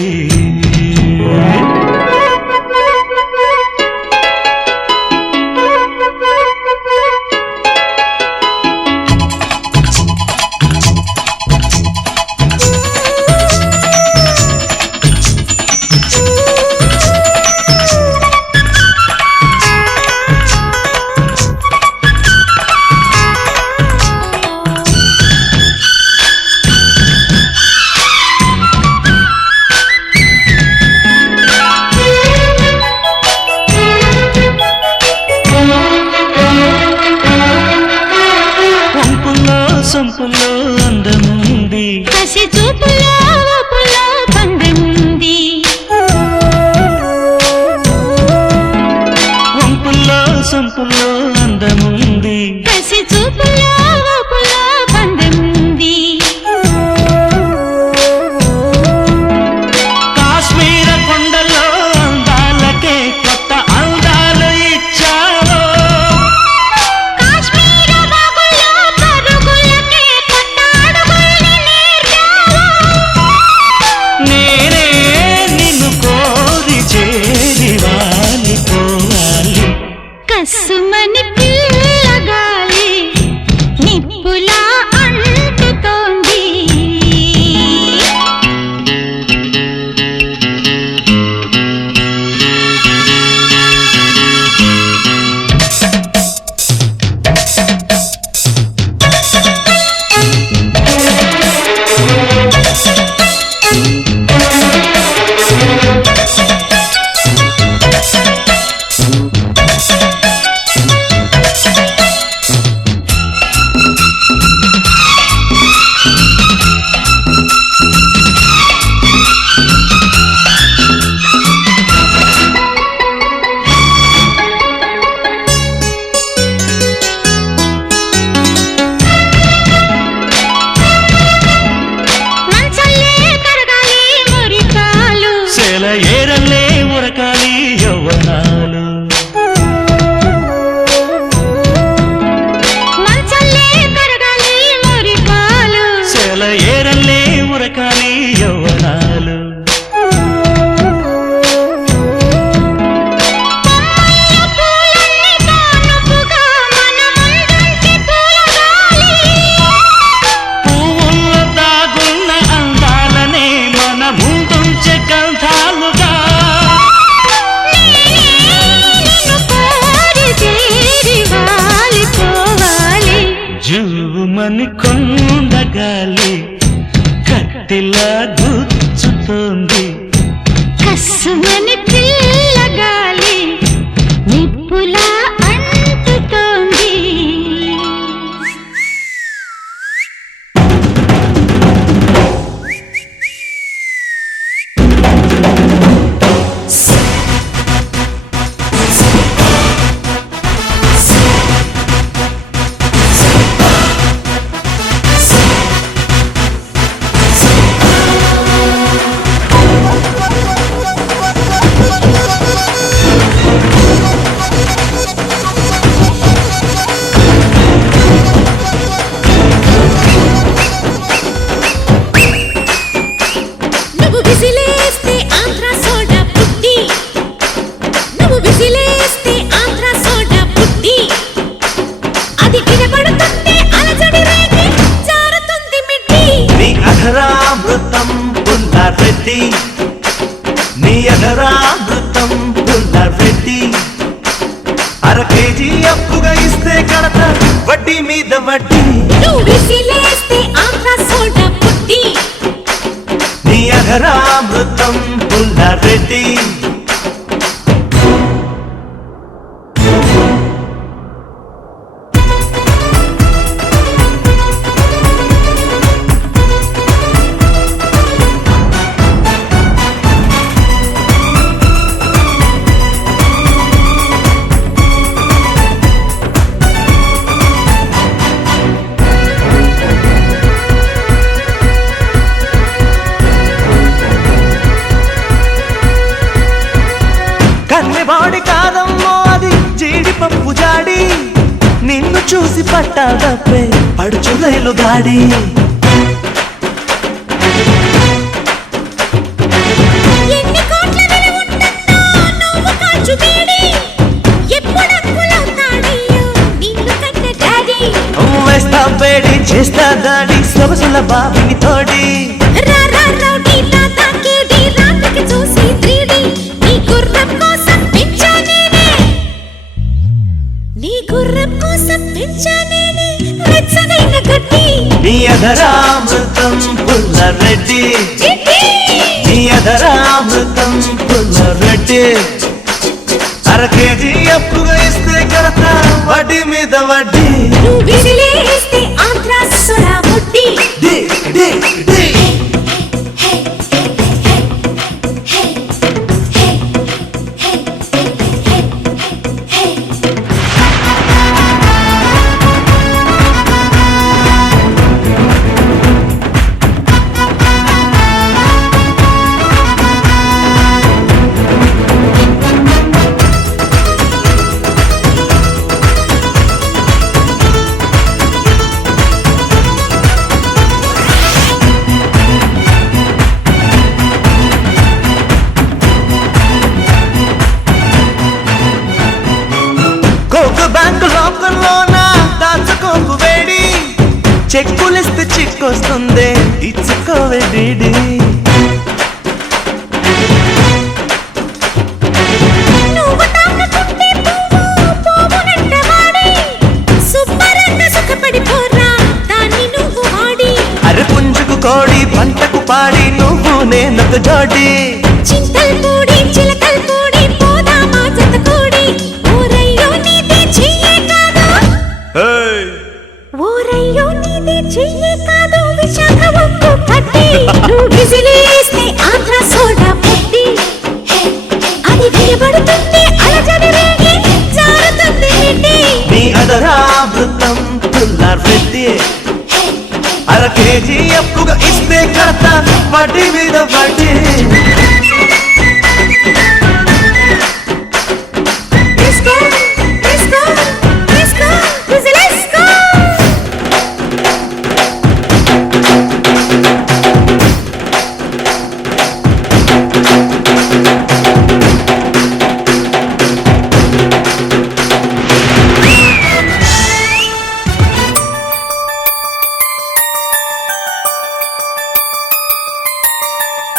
వంపులో సంపులో అందముంది, కసి చూపులో ఊపులో పందెముంది. వంపులో సంపులో అందముంది, కసి చూపులో ఊపులో పందెముంది. కాశ్మీర కొండలో అందాలకే కొత్త అందాలు ఇచ్చావు. కాశ్మీర బాగుల్లో పరుగులకే కొత్త కమ్మని కొండగాలి కట్టెలా గుచ్చుతోంది కస్సుమని పిల్లగాలి నిప్పులా అంటుతోంది నువ్వు విసిలేస్తే ఆంధ్ర సోడా పుట్టి నువ్వు విసిలేస్తే ఆంధ్ర సోడా పుట్టి అది వినబడుతుంటే అలజడి రేగి జారుతుంది మిట్టి నీ అధరామృతం పుల్లారెడ్డి నీ అధరామృతం పుల్లారెడ్డి అర కేజీ అప్పుగా ఇస్తే కడత వడ్డీ మీద వడ్డీ నువ్వు విసిలేస్తే ఆంధ్ర సోడా పుట్టి నీ అధరామృతం పుల్లారెడ్డి కన్నెవాడి కాదమ్మో అది జీడిపప్పు జాడి నిన్ను చూసి పట్టాదప్పే పడుచులైలు గాడి ఎన్ని కోట్ల విలువ ఉంటుందో నువ్వు కాచు వేడి ఎప్పుడు అక్కులవుతాడయ్యో నిన్ను కన్న డాడీ వేస్తా వేడి చేస్తా దాడి సొగసుల బాబిని తోడి రా రా రౌడీ తాతా కేడి రాత్రికి చూసి 3D నీ గుర్రం కోసం పెంచా నేనే నీ గుర్రం కోసం పెంచా నేనే వెచ్చనైన గడ్డి నీ అధరామృతం పుల్లారెడ్డి చిట్టి నీ అధరామృతం పుల్లారెడ్డి అర కేజీ అప్పుగా ఇస్తే కడత వడ్డీ మీద వడ్డీ నువ్వు విసిలేస్తే ఆంధ్ర సోడా పుట్టి డి, డి, డి. కోకు బ్యాంకు లోకల్లోన దాచుకోకు వేడి చెక్కులిస్తే చిక్కొస్తుంది ఇచ్చుకోవే డీడి నువ్వు తాకుతుంటే పువ్వు పోవునంట వాడి సుబ్బరంగ సుఖపడిపోరా దాన్ని నువ్వు వాడి అరే పుంజుకు కోడి పంటకు పాడి నువ్వు నేనొక జోడి చింతల్ పూడి చిలకల్ పూడి పోదామా జత కూడి ఊరయ్యో నీది చెయ్యే కాదు ఊరయ్యో నీది చెయ్యే కాదు విశాఖ ఉప్పు పట్టి నువ్వు విసిలేస్తే ఆంధ్ర సోడా పుట్టి అది వినబడుతుంటే అలజడి రేగి జారుతుంది మిట్టి నీ అధరామృతం పుల్లారెడ్డి అర కేజీ అప్పుగా ఇస్తే కడత వడ్డీ మీద వడ్డీ Let's go, let's go, let's go, let's go.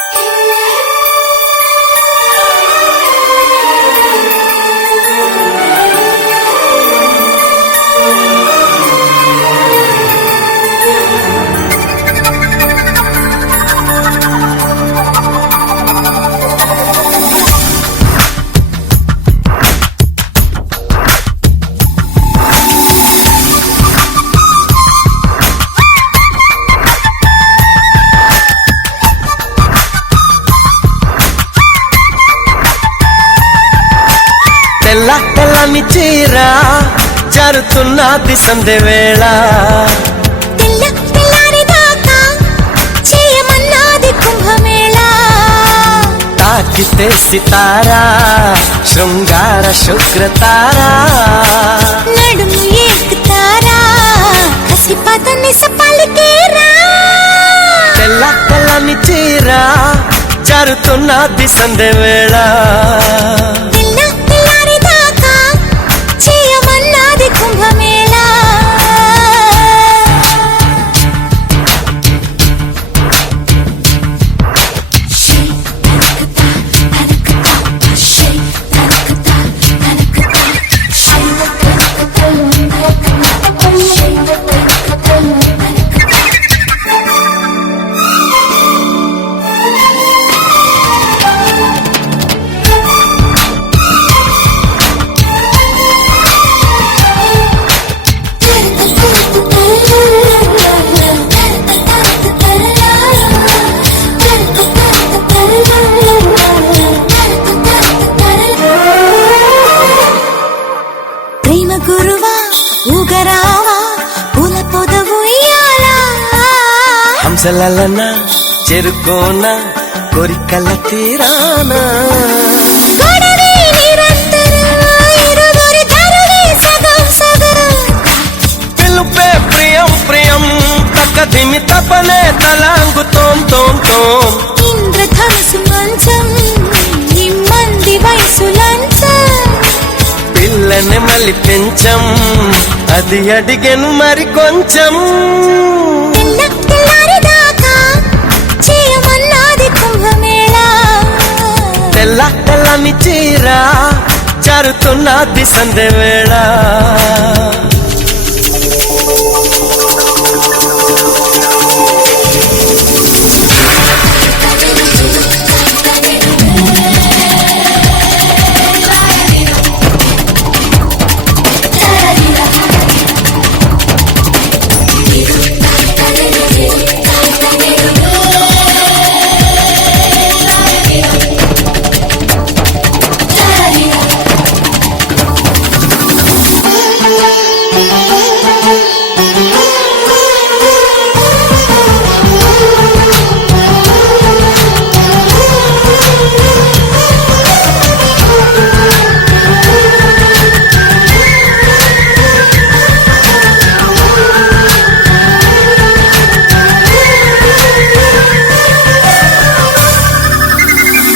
Hey తెల్ల తెల్లని చీర జారుతున్నది సందె వేళ తెల్ల తెల్లారి దాకా చేయమన్నది కుంభమేళ తాకితే సితారా శృంగార శుక్రతారా నడుము ఎక్కుతారా కసిపదని సపలికేరా తెల్ల తెల్లని చీర జారుతున్నది సందె వేళ తెల్ల తెల్లారి దాకా చేయమన్నది కుంభమేళ ప్రేమ గురువా ఊగరావా పూల పొదవు ఇయ్యాలా హంసలలన చెరుకోన కోరికల తీరానా గొడవే నిరంతరం ఇరువురి దారులే సగం సగం పిలుపే ప్రియం ప్రియం తక్కదిమి తపనే తలాంగు తోం తోం తోం ఇంద్రధనుసు మంచం నిమ్మంది వయసు లంచం పిల్లని మళ్ళీ పెంచం అది అడిగెను మరి కొంచెం తెల్ల తెల్లారి దాకా చేయమన్నది కుంభమేళ తెల్ల తెల్లని చీర జారుతున్నది సందె వేళ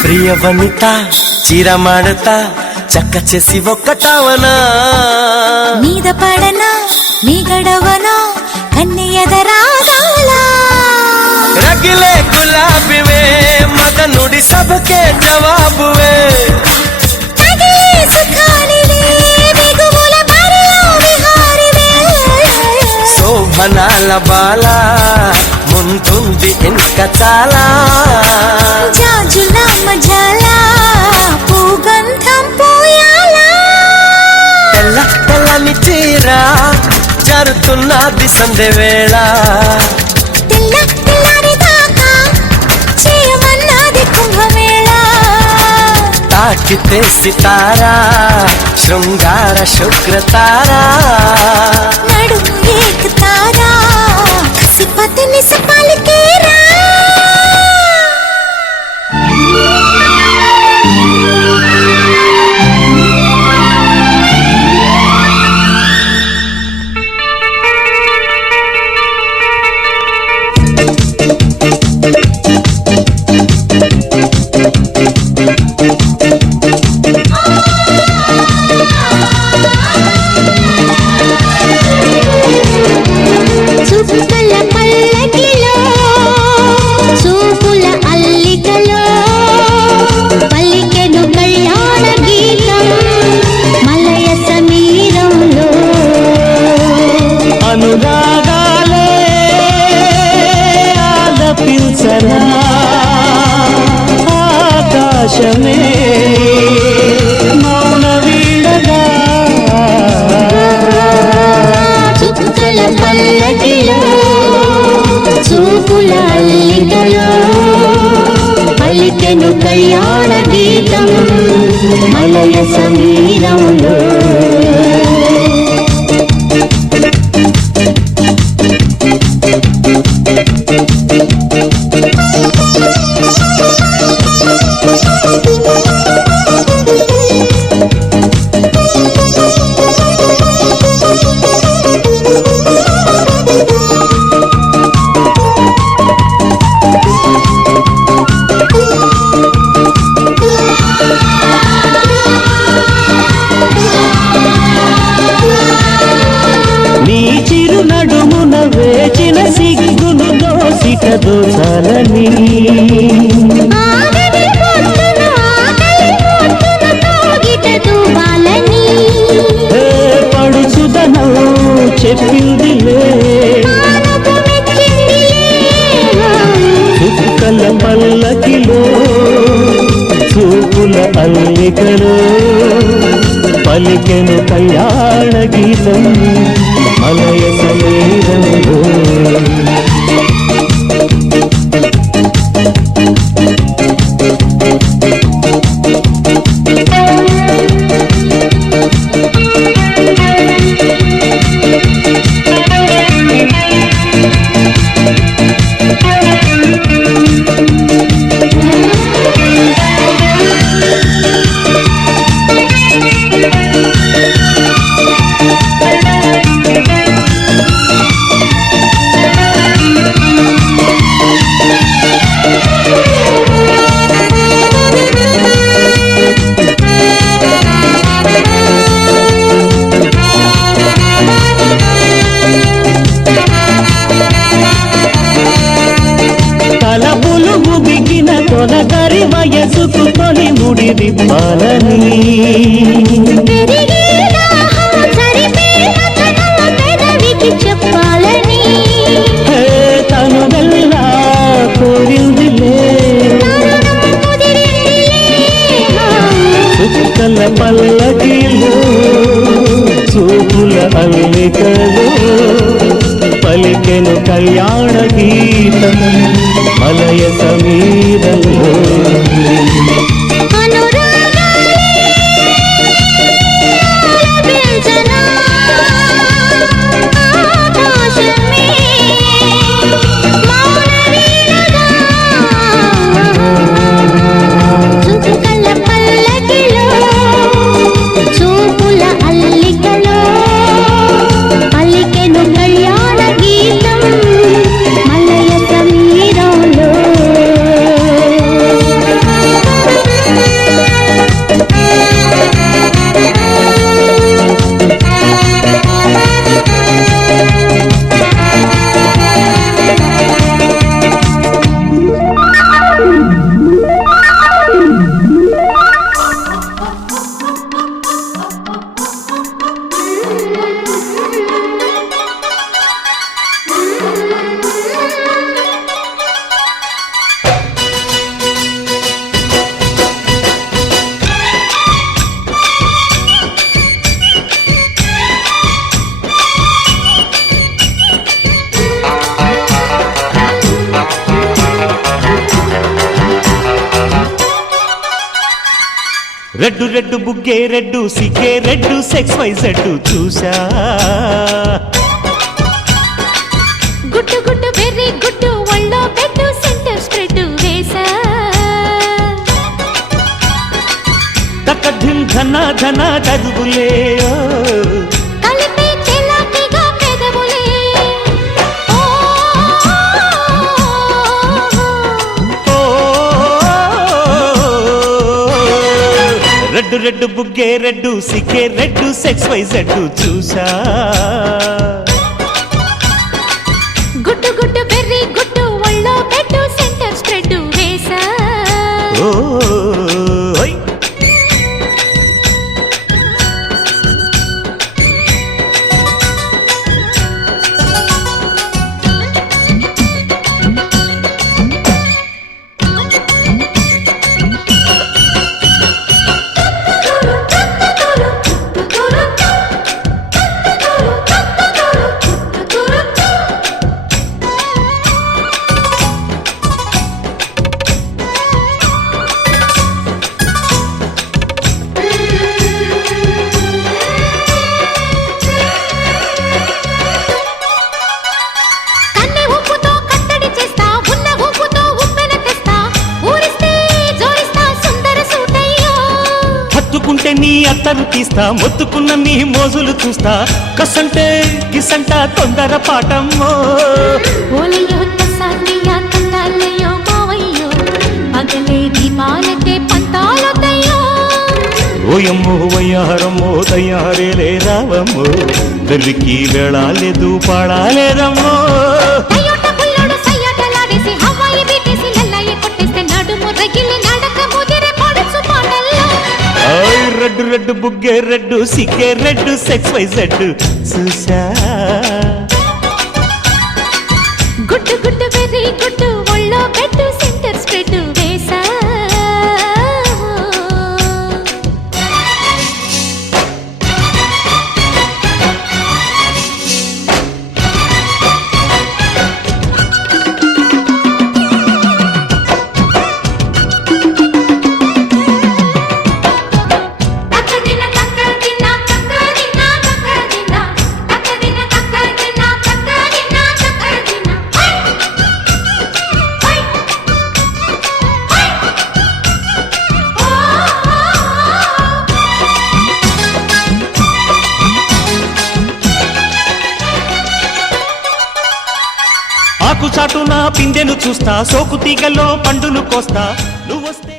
ప్రియ వనిత చీర మాడతా చక్క చేసి ఒక్కటవనా మీద పడనా నీ గడవనా కన్నె ఎదరాగాలా రగిలే గులాబివే మగనుడి సభకే జవాబువే తగిలే సుఖానివే బిగువుల బరిలో విహారివే శోభనాల బాల ముందుంది ఇంకా చాలా జాజుల మజాల పూగంధం పూయాలా తెల్ల తెల్లని చీర జారుతున్నది సందె వేళ తెల్ల తెల్లారి దాకా చేయమన్నది కుంభమేళ తాకితే సితారా శృంగార శుక్రతారా నడుము ఎక్కుతారా కసిపతిని సపలికేరా చుక్కల పల్లకిలో మలయ సమీరంలో నీ చిరు నడుమున వేచిన సిగ్గును దోసిట దోచాలని ఆగని పొద్దున ఆకలి పొద్దున తాగిట దువ్వాలని పడుచుదనం చెప్పిందిలే ఆనపు మెచ్చిందిలే చుక్కల పల్లకిలో చూపుల అల్లికలో పలికెను కళ్యాణ గీతం మలయ సమీరంలో తలపులు బిగిన తొలగరి వయసుకు తొలి ముడి విప్పాలని పెరిగే దాహం సరిపే మథనం పెదవికి చెప్పాలని తను వెళ్ళా కోరిందిలే తరుణం కుదిరిందిలే చుక్కల పల్లకిలో చూపుల అల్లికలో పలికెను కళ్యాణ గీతం మలయ సమీరంలో అనురాగాలే పెంచనా ఆకాశమే మౌన వీణగా చుక్కల పల్లకిలో చూపుల అల్లికలో పలికెను కళ్యాణ గీతం మలయ సమీరంలో రెడ్డు రెడ్డు బుగ్గే రెడ్డు సిగ్గే రెడ్డు సెక్స్ వై జెడ్డు చూసా గుట్టు గుట్టు వెర్రి గుట్టు ఒళ్ళో పెట్టు సెంటర్ స్ప్రెడ్ వేసా తక్కధిం ధన ధన తరుగులే కలిపి చెలాకిగా పెదవులే ఓ రెడ్డు రెడ్డు బుగ్గే రెడ్డు సిగ్గే రెడ్డు సెక్స్ వై జెడ్డు చూసా గుట్టు గుట్టు వెర్రి గుట్టు ఒళ్ళో పెట్టు సెంటర్ స్ప్రెడ్ వేసా ఓయ్ మొత్తుకుంటే నీ అత్తరు తీస్తా, మొత్తుకున్న నీ మోజులు చూస్తా, కసంటే గిసంట తొందర పాటమ్మో. ఓలయ్యో తసానియా తందాలయ్యో మావయ్యో పగలే దీపాలకే పంతాలొద్దయ్యో. ఓయమ్మో వయ్యారమ్మో తయారే రావమ్మో, దొరికి వెళ్ళాలేదు పాడాలేదమ్మో. టయోట బుల్లోడు సయ్యాటలాడేసి హవాయి బీటేసి లల్లయ్య కొట్టేస్తే నడుము రగిలి నడక ముదిరే పడుచు పాటల్లో. ఆయ్ రెడ్డు రెడ్డు బుగ్గే రెడ్డు సిగ్గే రెడ్డు సెక్స్ వై జెడ్ చూసా. గుడ్డు గుడ్డు వెర్రి గుడ్డు ఒళ్ళో పెట్టు సెంటర్ స్ప్రెడ్ వేసా. తక్కదిన తక్కదిన తక్కదిన తక్కదిన తక్కదిన తక్కదిన తక్కదిన తక్కదిన హై హై హై ఆకు చాటున పిందెను చూస్తా, సోకు తీగల్లో పండును కోస్తా, నువ్వొస్తే